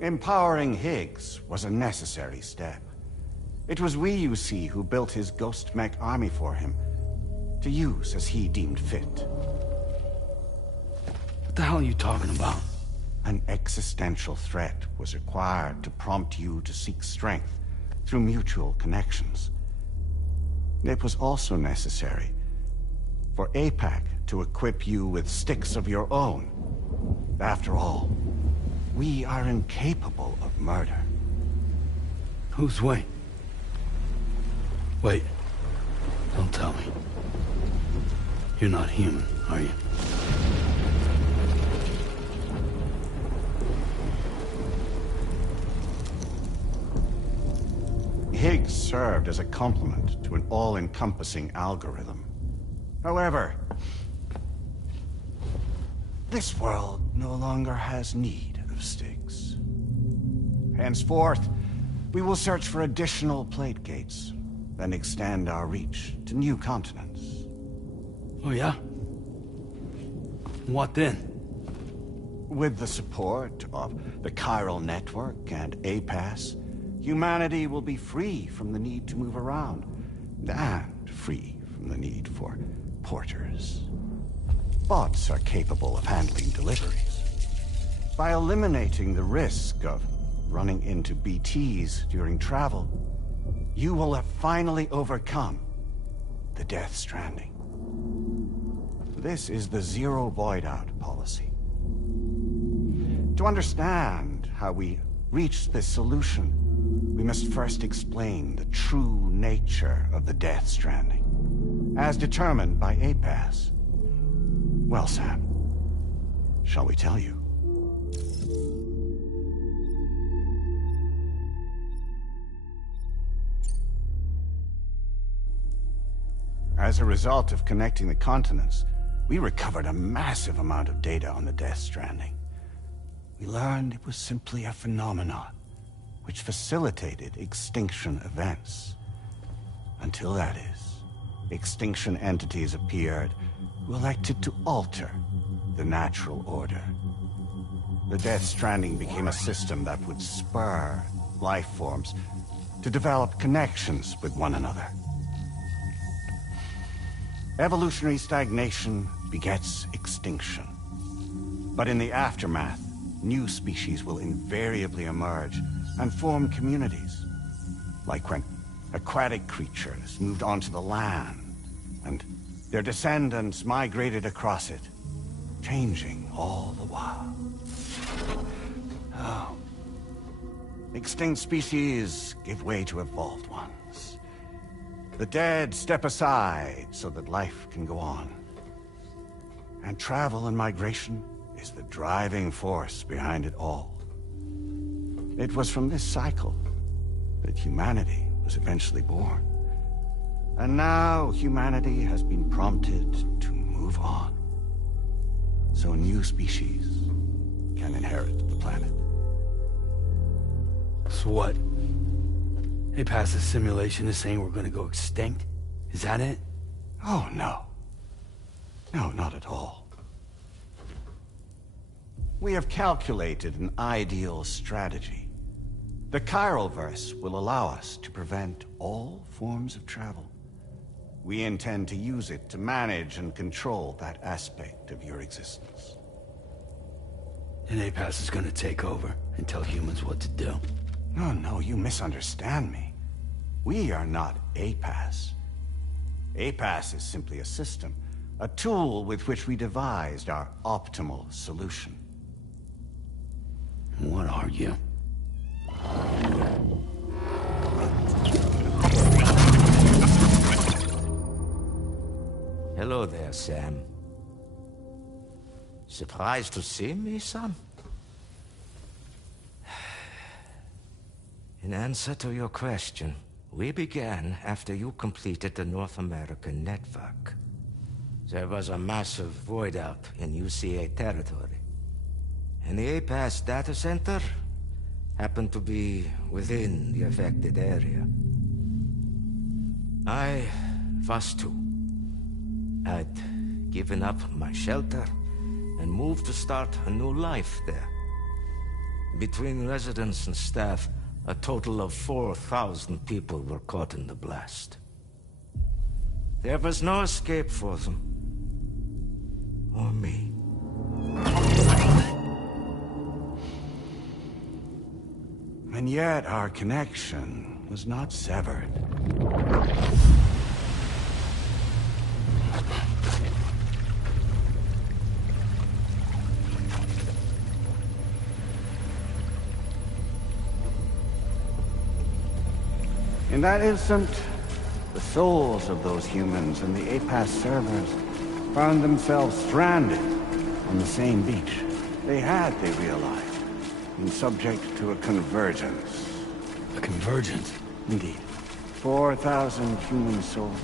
Empowering Higgs was a necessary step. It was we, you see, who built his ghost mech army for him, to use as he deemed fit. What the hell are you talking about? An existential threat was required to prompt you to seek strength through mutual connections. It was also necessary for APAC to equip you with sticks of your own. After all, we are incapable of murder. Who's we? Wait. Don't tell me. You're not human, are you? Higgs served as a complement to an all-encompassing algorithm. However, this world no longer has need of Styx. Henceforth, we will search for additional plate gates, then extend our reach to new continents. Oh yeah? What then? With the support of the Chiral Network and APAS, humanity will be free from the need to move around, and free from the need for porters. Bots are capable of handling deliveries. By eliminating the risk of running into BTs during travel, you will have finally overcome the Death Stranding. This is the Zero Void Out policy. To understand how we reached this solution, we must first explain the true nature of the Death Stranding, as determined by APAS. Well, Sam, shall we tell you? As a result of connecting the continents, we recovered a massive amount of data on the Death Stranding. We learned it was simply a phenomenon which facilitated extinction events. Until that is, extinction entities appeared who elected to alter the natural order. The Death Stranding became a system that would spur life forms to develop connections with one another. Evolutionary stagnation begets extinction. But in the aftermath, new species will invariably emerge and form communities. Like when aquatic creatures moved onto the land, and their descendants migrated across it, changing all the while. Oh. Extinct species give way to evolved ones. The dead step aside so that life can go on. And travel and migration is the driving force behind it all. It was from this cycle that humanity was eventually born. And now humanity has been prompted to move on, so new species can inherit the planet. So what? APAS's simulation is saying we're gonna go extinct? Is that it? Oh, no. No, not at all. We have calculated an ideal strategy. The Chiralverse will allow us to prevent all forms of travel. We intend to use it to manage and control that aspect of your existence. And APAS is gonna take over and tell humans what to do. No, you misunderstand me. We are not APAS. APAS is simply a system, a tool with which we devised our optimal solution. What are you? Hello there, Sam. Surprised to see me, son? In answer to your question, we began after you completed the North American network. There was a massive void out in UCA territory. And the APAS data center happened to be within the affected area. I was too. I'd given up my shelter and moved to start a new life there. Between residents and staff, a total of 4,000 people were caught in the blast. There was no escape for them. Or me. And yet our connection was not severed. In that instant, the souls of those humans and the APAS servers found themselves stranded on the same beach. They realized, been subject to a convergence. A convergence? Indeed. 4,000 human souls.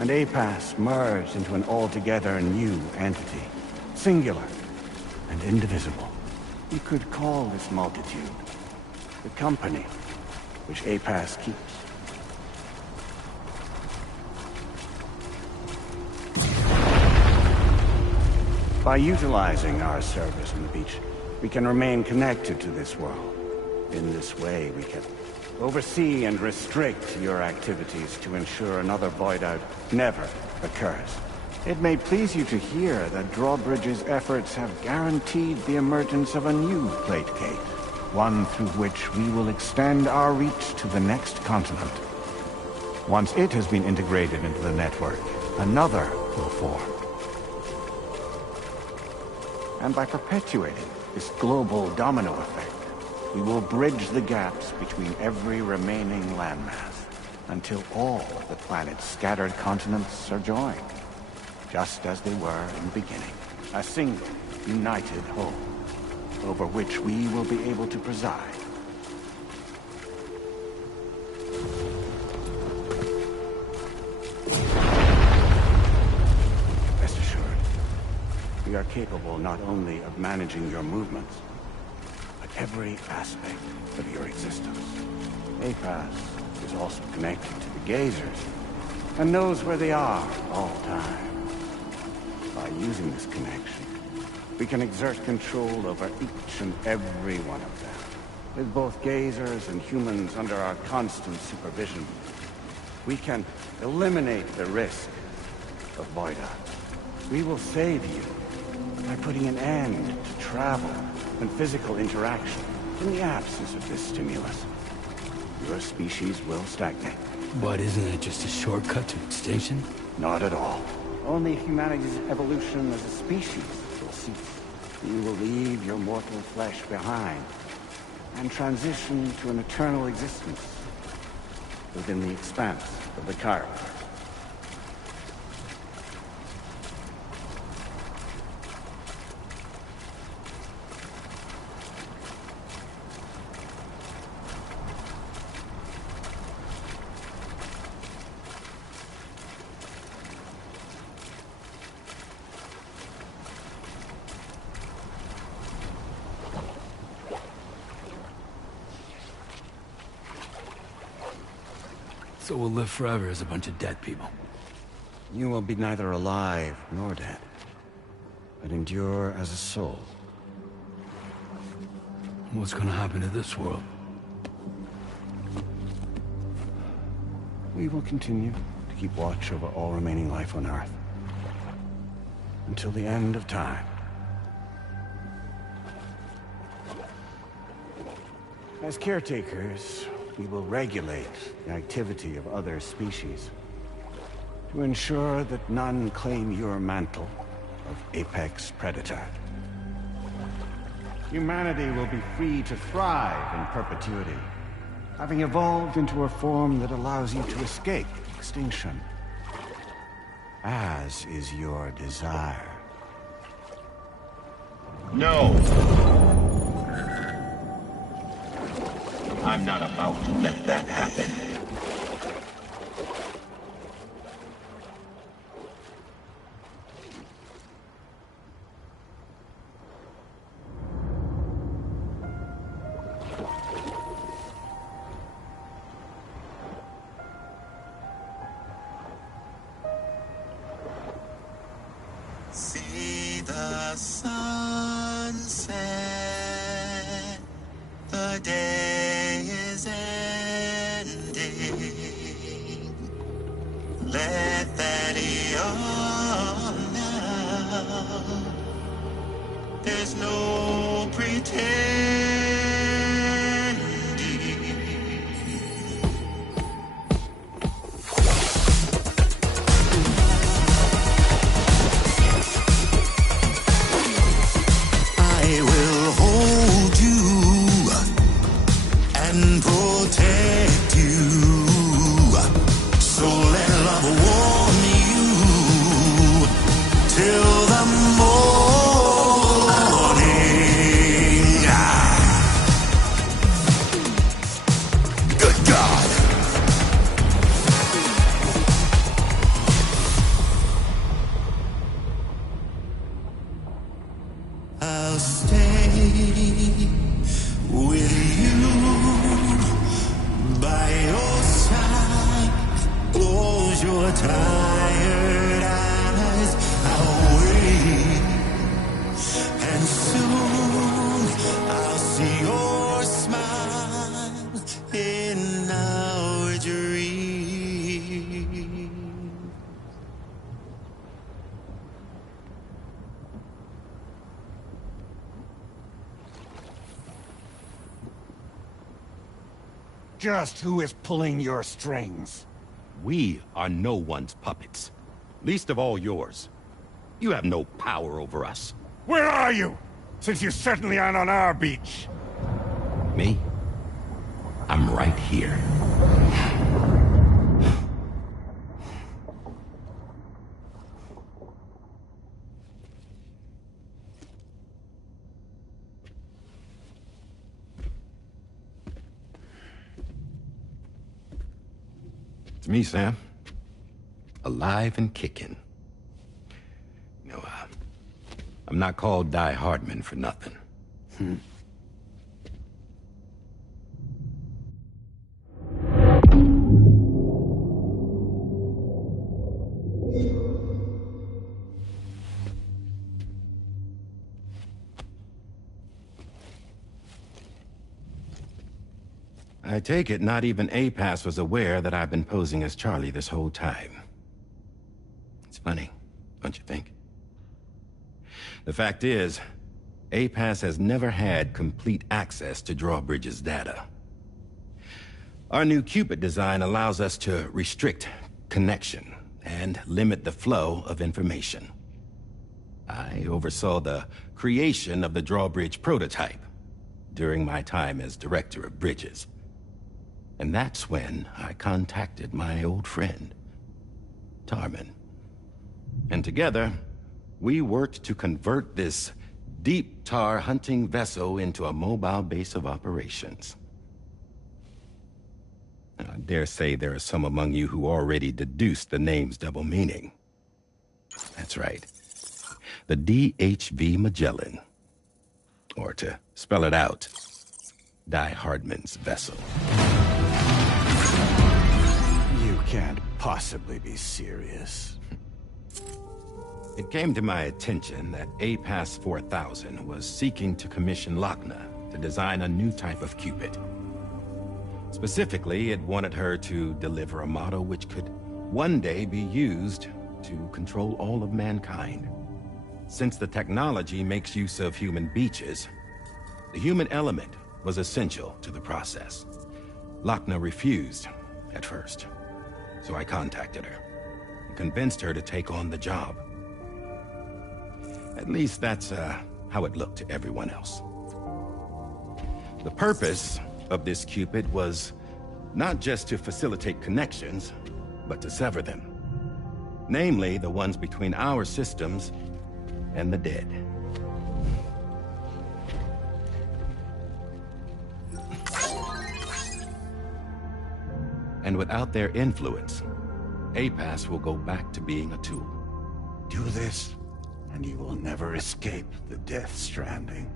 and APAS merged into an altogether new entity, singular and indivisible. You could call this multitude the company which APAS keeps. By utilizing our service on the beach, we can remain connected to this world. In this way, we can oversee and restrict your activities to ensure another void out never occurs. It may please you to hear that Drawbridge's efforts have guaranteed the emergence of a new plate gate, one through which we will extend our reach to the next continent. Once it has been integrated into the network, another will form. And by perpetuating this global domino effect, we will bridge the gaps between every remaining landmass until all of the planet's scattered continents are joined, just as they were in the beginning. A single, united whole, over which we will be able to preside. Rest assured, we are capable not only of managing your movements, every aspect of your existence. APAS is also connected to the Gazers, and knows where they are all time. By using this connection, we can exert control over each and every one of them. With both Gazers and humans under our constant supervision, we can eliminate the risk of void out. We will save you by putting an end to travel and physical interaction in the absence of this stimulus. Your species will stagnate. But isn't it just a shortcut to extinction? Not at all. Only humanity's evolution as a species will cease. You will leave your mortal flesh behind and transition to an eternal existence within the expanse of the Chiron. So we'll live forever as a bunch of dead people. You will be neither alive nor dead, but endure as a soul. What's gonna happen to this world? We will continue to keep watch over all remaining life on Earth. Until the end of time. As caretakers, we will regulate the activity of other species to ensure that none claim your mantle of apex predator. Humanity will be free to thrive in perpetuity, having evolved into a form that allows you to escape extinction, as is your desire. No! I'm not about to let that happen. See the sunset, the day is ending. Let that yawn now. There's no pretending. I will hold you and protect you. So let love warm you till the morning. your tired eyes, I'll wait. And soon I'll see your smile in our dream. Just who is pulling your strings? We are no one's puppets. Least of all yours. You have no power over us. Where are you? Since you certainly aren't on our beach. Me? I'm right here. It's me, Sam. Alive and kicking. No, I'm not called Die Hardman for nothing. I take it not even APAS was aware that I've been posing as Charlie this whole time. It's funny, don't you think? The fact is, APAS has never had complete access to Drawbridge's data. Our new Cupid design allows us to restrict connection and limit the flow of information. I oversaw the creation of the Drawbridge prototype during my time as Director of Bridges. And that's when I contacted my old friend, Tarman. And together, we worked to convert this deep tar hunting vessel into a mobile base of operations. I dare say there are some among you who already deduced the name's double meaning. That's right. The DHV Magellan. Or to spell it out, Die Hardman's vessel. You can't possibly be serious. It came to my attention that APAS 4000 was seeking to commission Lochna to design a new type of Cupid. Specifically, it wanted her to deliver a model which could one day be used to control all of mankind. Since the technology makes use of human beaches, the human element was essential to the process. Lochna refused at first, so I contacted her and convinced her to take on the job. At least that's how it looked to everyone else. The purpose of this Cupid was not just to facilitate connections, but to sever them. Namely, the ones between our systems and the dead. And without their influence, APAS will go back to being a tool. Do this, and you will never escape the death stranding.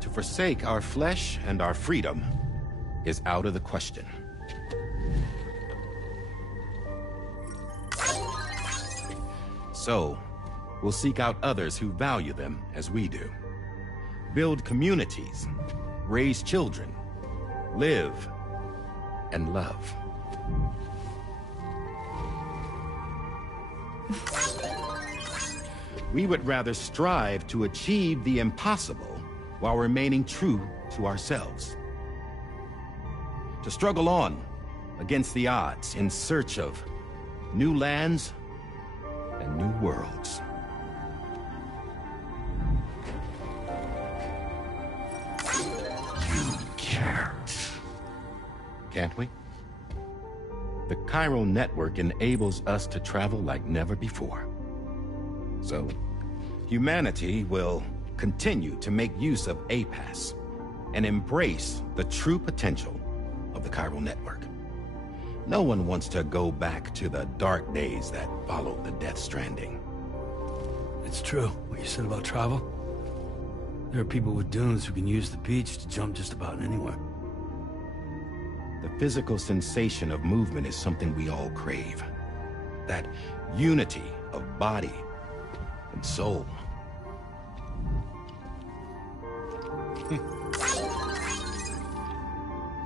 To forsake our flesh and our freedom is out of the question. So, we'll seek out others who value them as we do. Build communities, raise children, live, and love. We would rather strive to achieve the impossible while remaining true to ourselves. To struggle on against the odds in search of new lands and new worlds. You can't. Can't we? The Chiral Network enables us to travel like never before. So, humanity will continue to make use of APAS and embrace the true potential of the Chiral Network. No one wants to go back to the dark days that followed the Death Stranding. It's true, what you said about travel. There are people with dunes who can use the beach to jump just about anywhere. The physical sensation of movement is something we all crave. that unity of body and soul.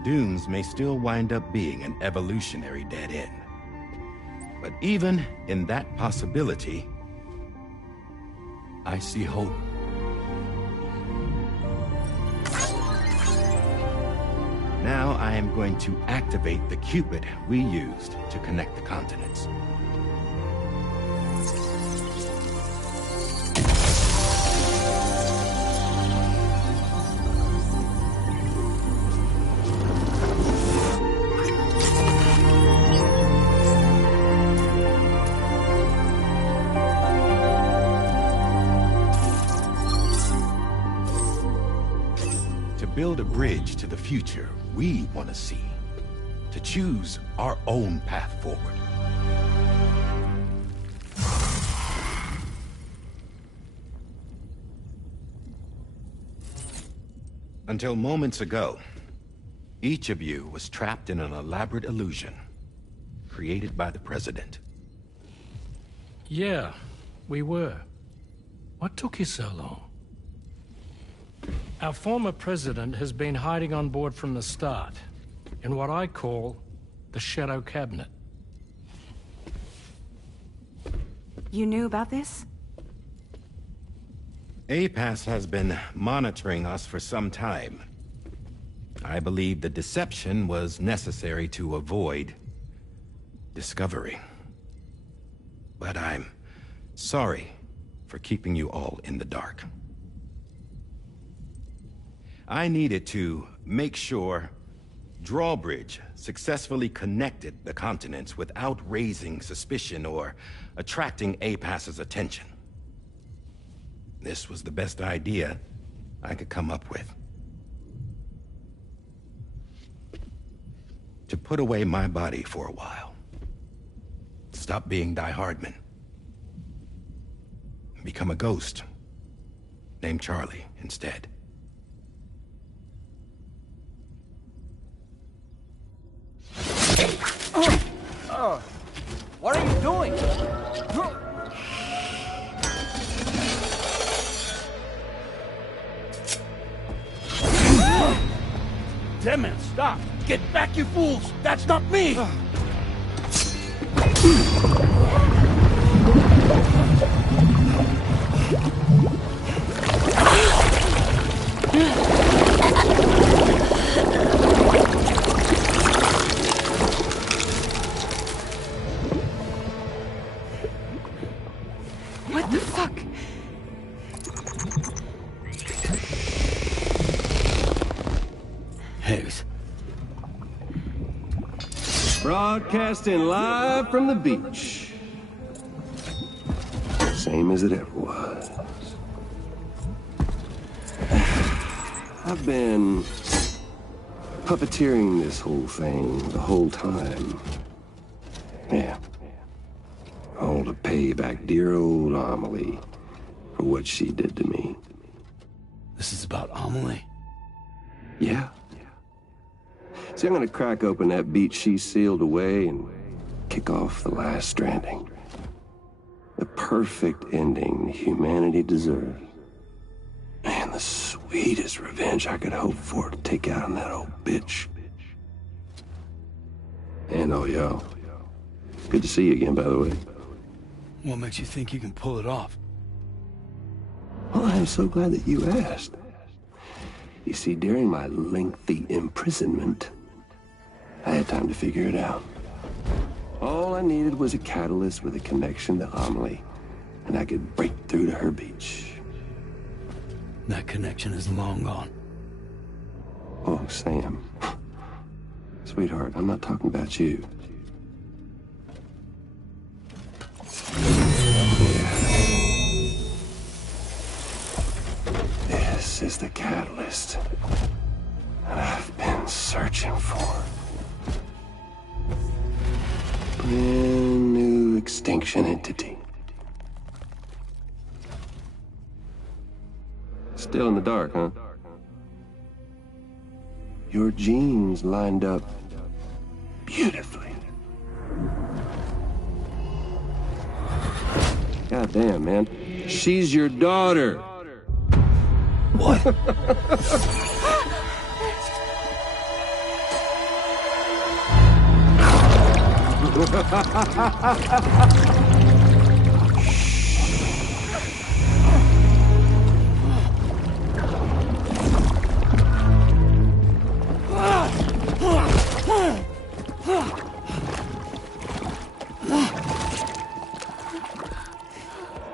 Dunes may still wind up being an evolutionary dead end. But even in that possibility, I see hope. Now I am going to activate the Cupid we used to connect the continents. Build a bridge to the future we want to see, to choose our own path forward. Until moments ago, each of you was trapped in an elaborate illusion created by the President. Yeah, we were. What took you so long? Our former president has been hiding on board from the start, in what I call the Shadow Cabinet. You knew about this? APAS has been monitoring us for some time. I believe the deception was necessary to avoid discovery. But I'm sorry for keeping you all in the dark. I needed to make sure Drawbridge successfully connected the continents without raising suspicion or attracting APAS's attention. This was the best idea I could come up with. To put away my body for a while. Stop being Die Hardman. Become a ghost. Named Charlie instead. What are you doing? Damn man, stop! Get back, you fools! That's not me! What the fuck? Higgs. Broadcasting live from the beach. Same as it ever was. I've been puppeteering this whole thing the whole time. Yeah. All to pay back dear old Amelie for what she did to me. This is about Amelie? Yeah. See, I'm gonna crack open that beach she sealed away and kick off the last Stranding. The perfect ending humanity deserves. Man, the sweetest revenge I could hope for to take out on that old bitch. And oh, yo. Good to see you again, by the way. What makes you think you can pull it off? Well, I'm so glad that you asked. You see, during my lengthy imprisonment, I had time to figure it out. All I needed was a catalyst with a connection to Amelie, and I could break through to her beach. That connection is long gone. Oh, Sam. Sweetheart, I'm not talking about you. This is the catalyst that I've been searching for. Brand new extinction entity. Still in the dark, huh? Your genes lined up beautifully. Goddamn, man. She's your daughter. What?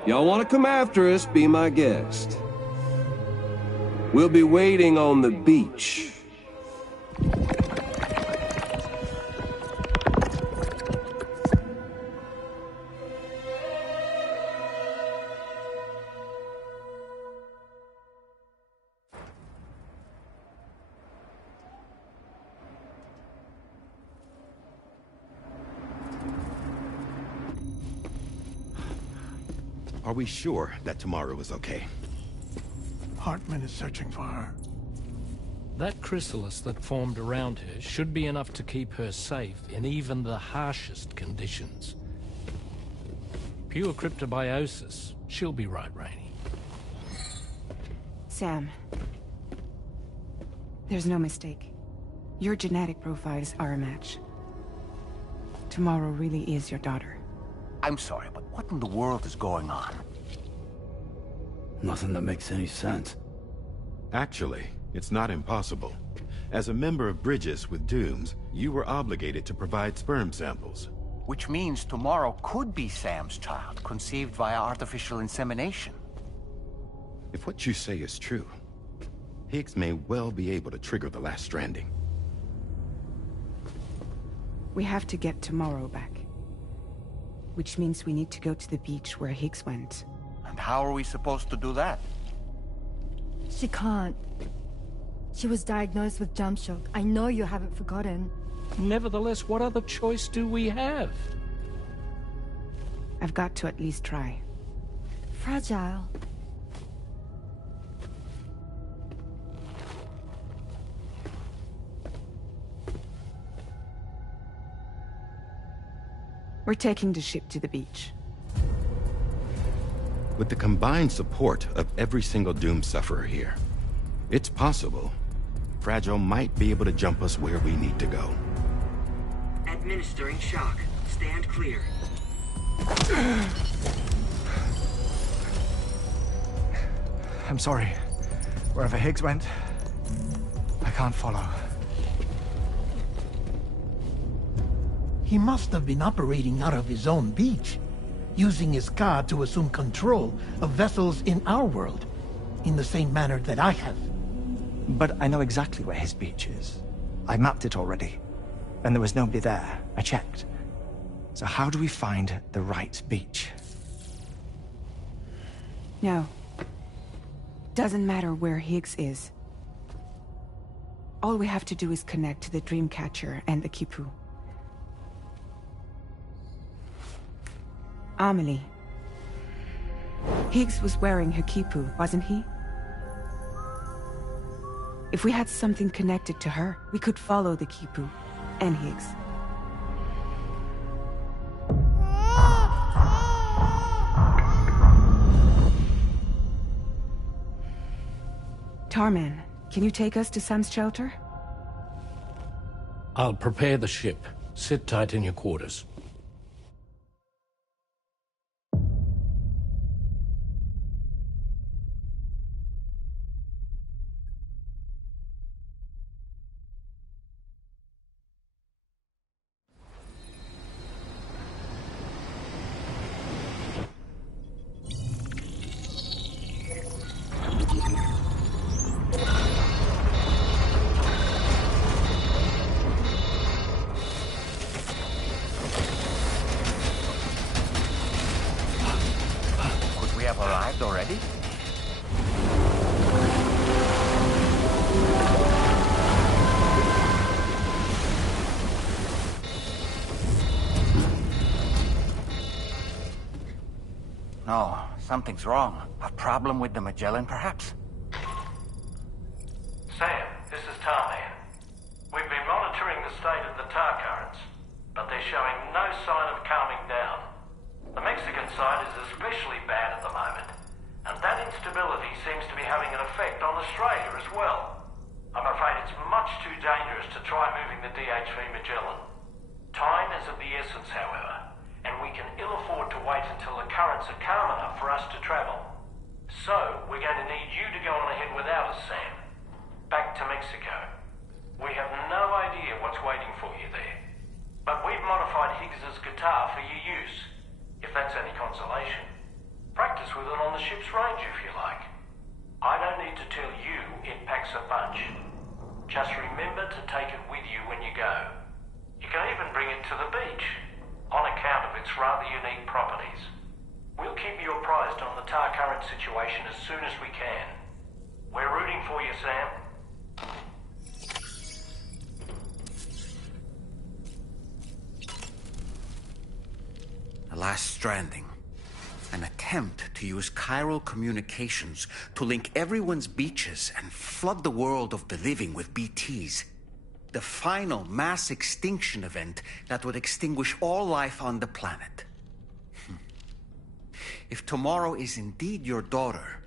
Y'all want to come after us, be my guest. We'll be waiting on the beach. Are we sure that tomorrow is okay? Hartman is searching for her. That chrysalis that formed around her should be enough to keep her safe in even the harshest conditions. Pure cryptobiosis. She'll be right, Rainey. Sam. There's no mistake. Your genetic profiles are a match. Tomorrow really is your daughter. I'm sorry, but what in the world is going on? Nothing that makes any sense. Actually, it's not impossible. As a member of Bridges with Dooms, you were obligated to provide sperm samples. Which means tomorrow could be Sam's child, conceived via artificial insemination. If what you say is true, Higgs may well be able to trigger the last Stranding. We have to get tomorrow back. Which means we need to go to the beach where Higgs went. And how are we supposed to do that? She can't. She was diagnosed with jump shock. I know you haven't forgotten. Nevertheless, what other choice do we have? I've got to at least try. Fragile. We're taking the ship to the beach. With the combined support of every single Doom sufferer here, it's possible Fragile might be able to jump us where we need to go. Administering shock. Stand clear. I'm sorry. Wherever Higgs went, I can't follow. He must have been operating out of his own beach, using his car to assume control of vessels in our world, in the same manner that I have. But I know exactly where his beach is. I mapped it already, and there was nobody there. I checked. So how do we find the right beach? No. Doesn't matter where Higgs is. All we have to do is connect to the Dreamcatcher and the Kipu. Amelie. Higgs was wearing her Kipu, wasn't he? If we had something connected to her, we could follow the Kipu and Higgs. Tarman, can you take us to Sam's shelter? I'll prepare the ship. Sit tight in your quarters. Arrived already? No, something's wrong. A problem with the Magellan, perhaps? Sam, this is Tarman. We've been monitoring the state of the tar currents, but they're showing no sign of calming down. The Mexican side is especially bad at the moment, and that instability seems to be having an effect on Australia as well. I'm afraid it's much too dangerous to try moving the DHV Magellan. Time is of the essence, however, and we can ill afford to wait until the currents are calm enough for us to travel. So, we're going to need you to go on ahead without us, Sam. Back to Mexico. We have no idea what's waiting for you there. But we've modified Higgs's guitar for your use, if that's any consolation. Practice with it on the ship's range if you like. I don't need to tell you it packs a punch. Just remember to take it with you when you go. You can even bring it to the beach, on account of its rather unique properties. We'll keep you apprised on the tar current situation as soon as we can. We're rooting for you, Sam. The last Stranding. An attempt to use chiral communications to link everyone's beaches and flood the world of the living with BTs. The final mass extinction event that would extinguish all life on the planet. If tomorrow is indeed your daughter,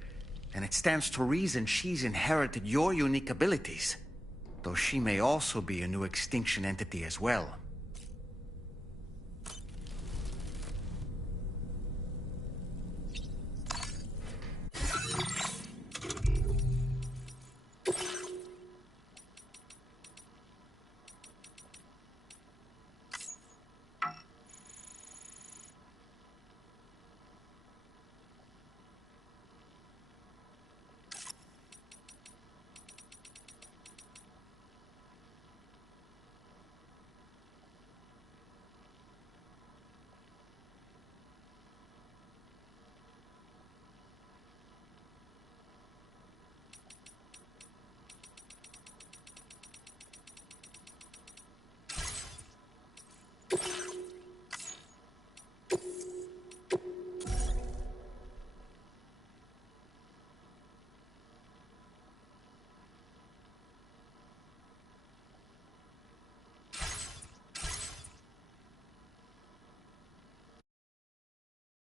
then it stands to reason she's inherited your unique abilities, though she may also be a new extinction entity as well.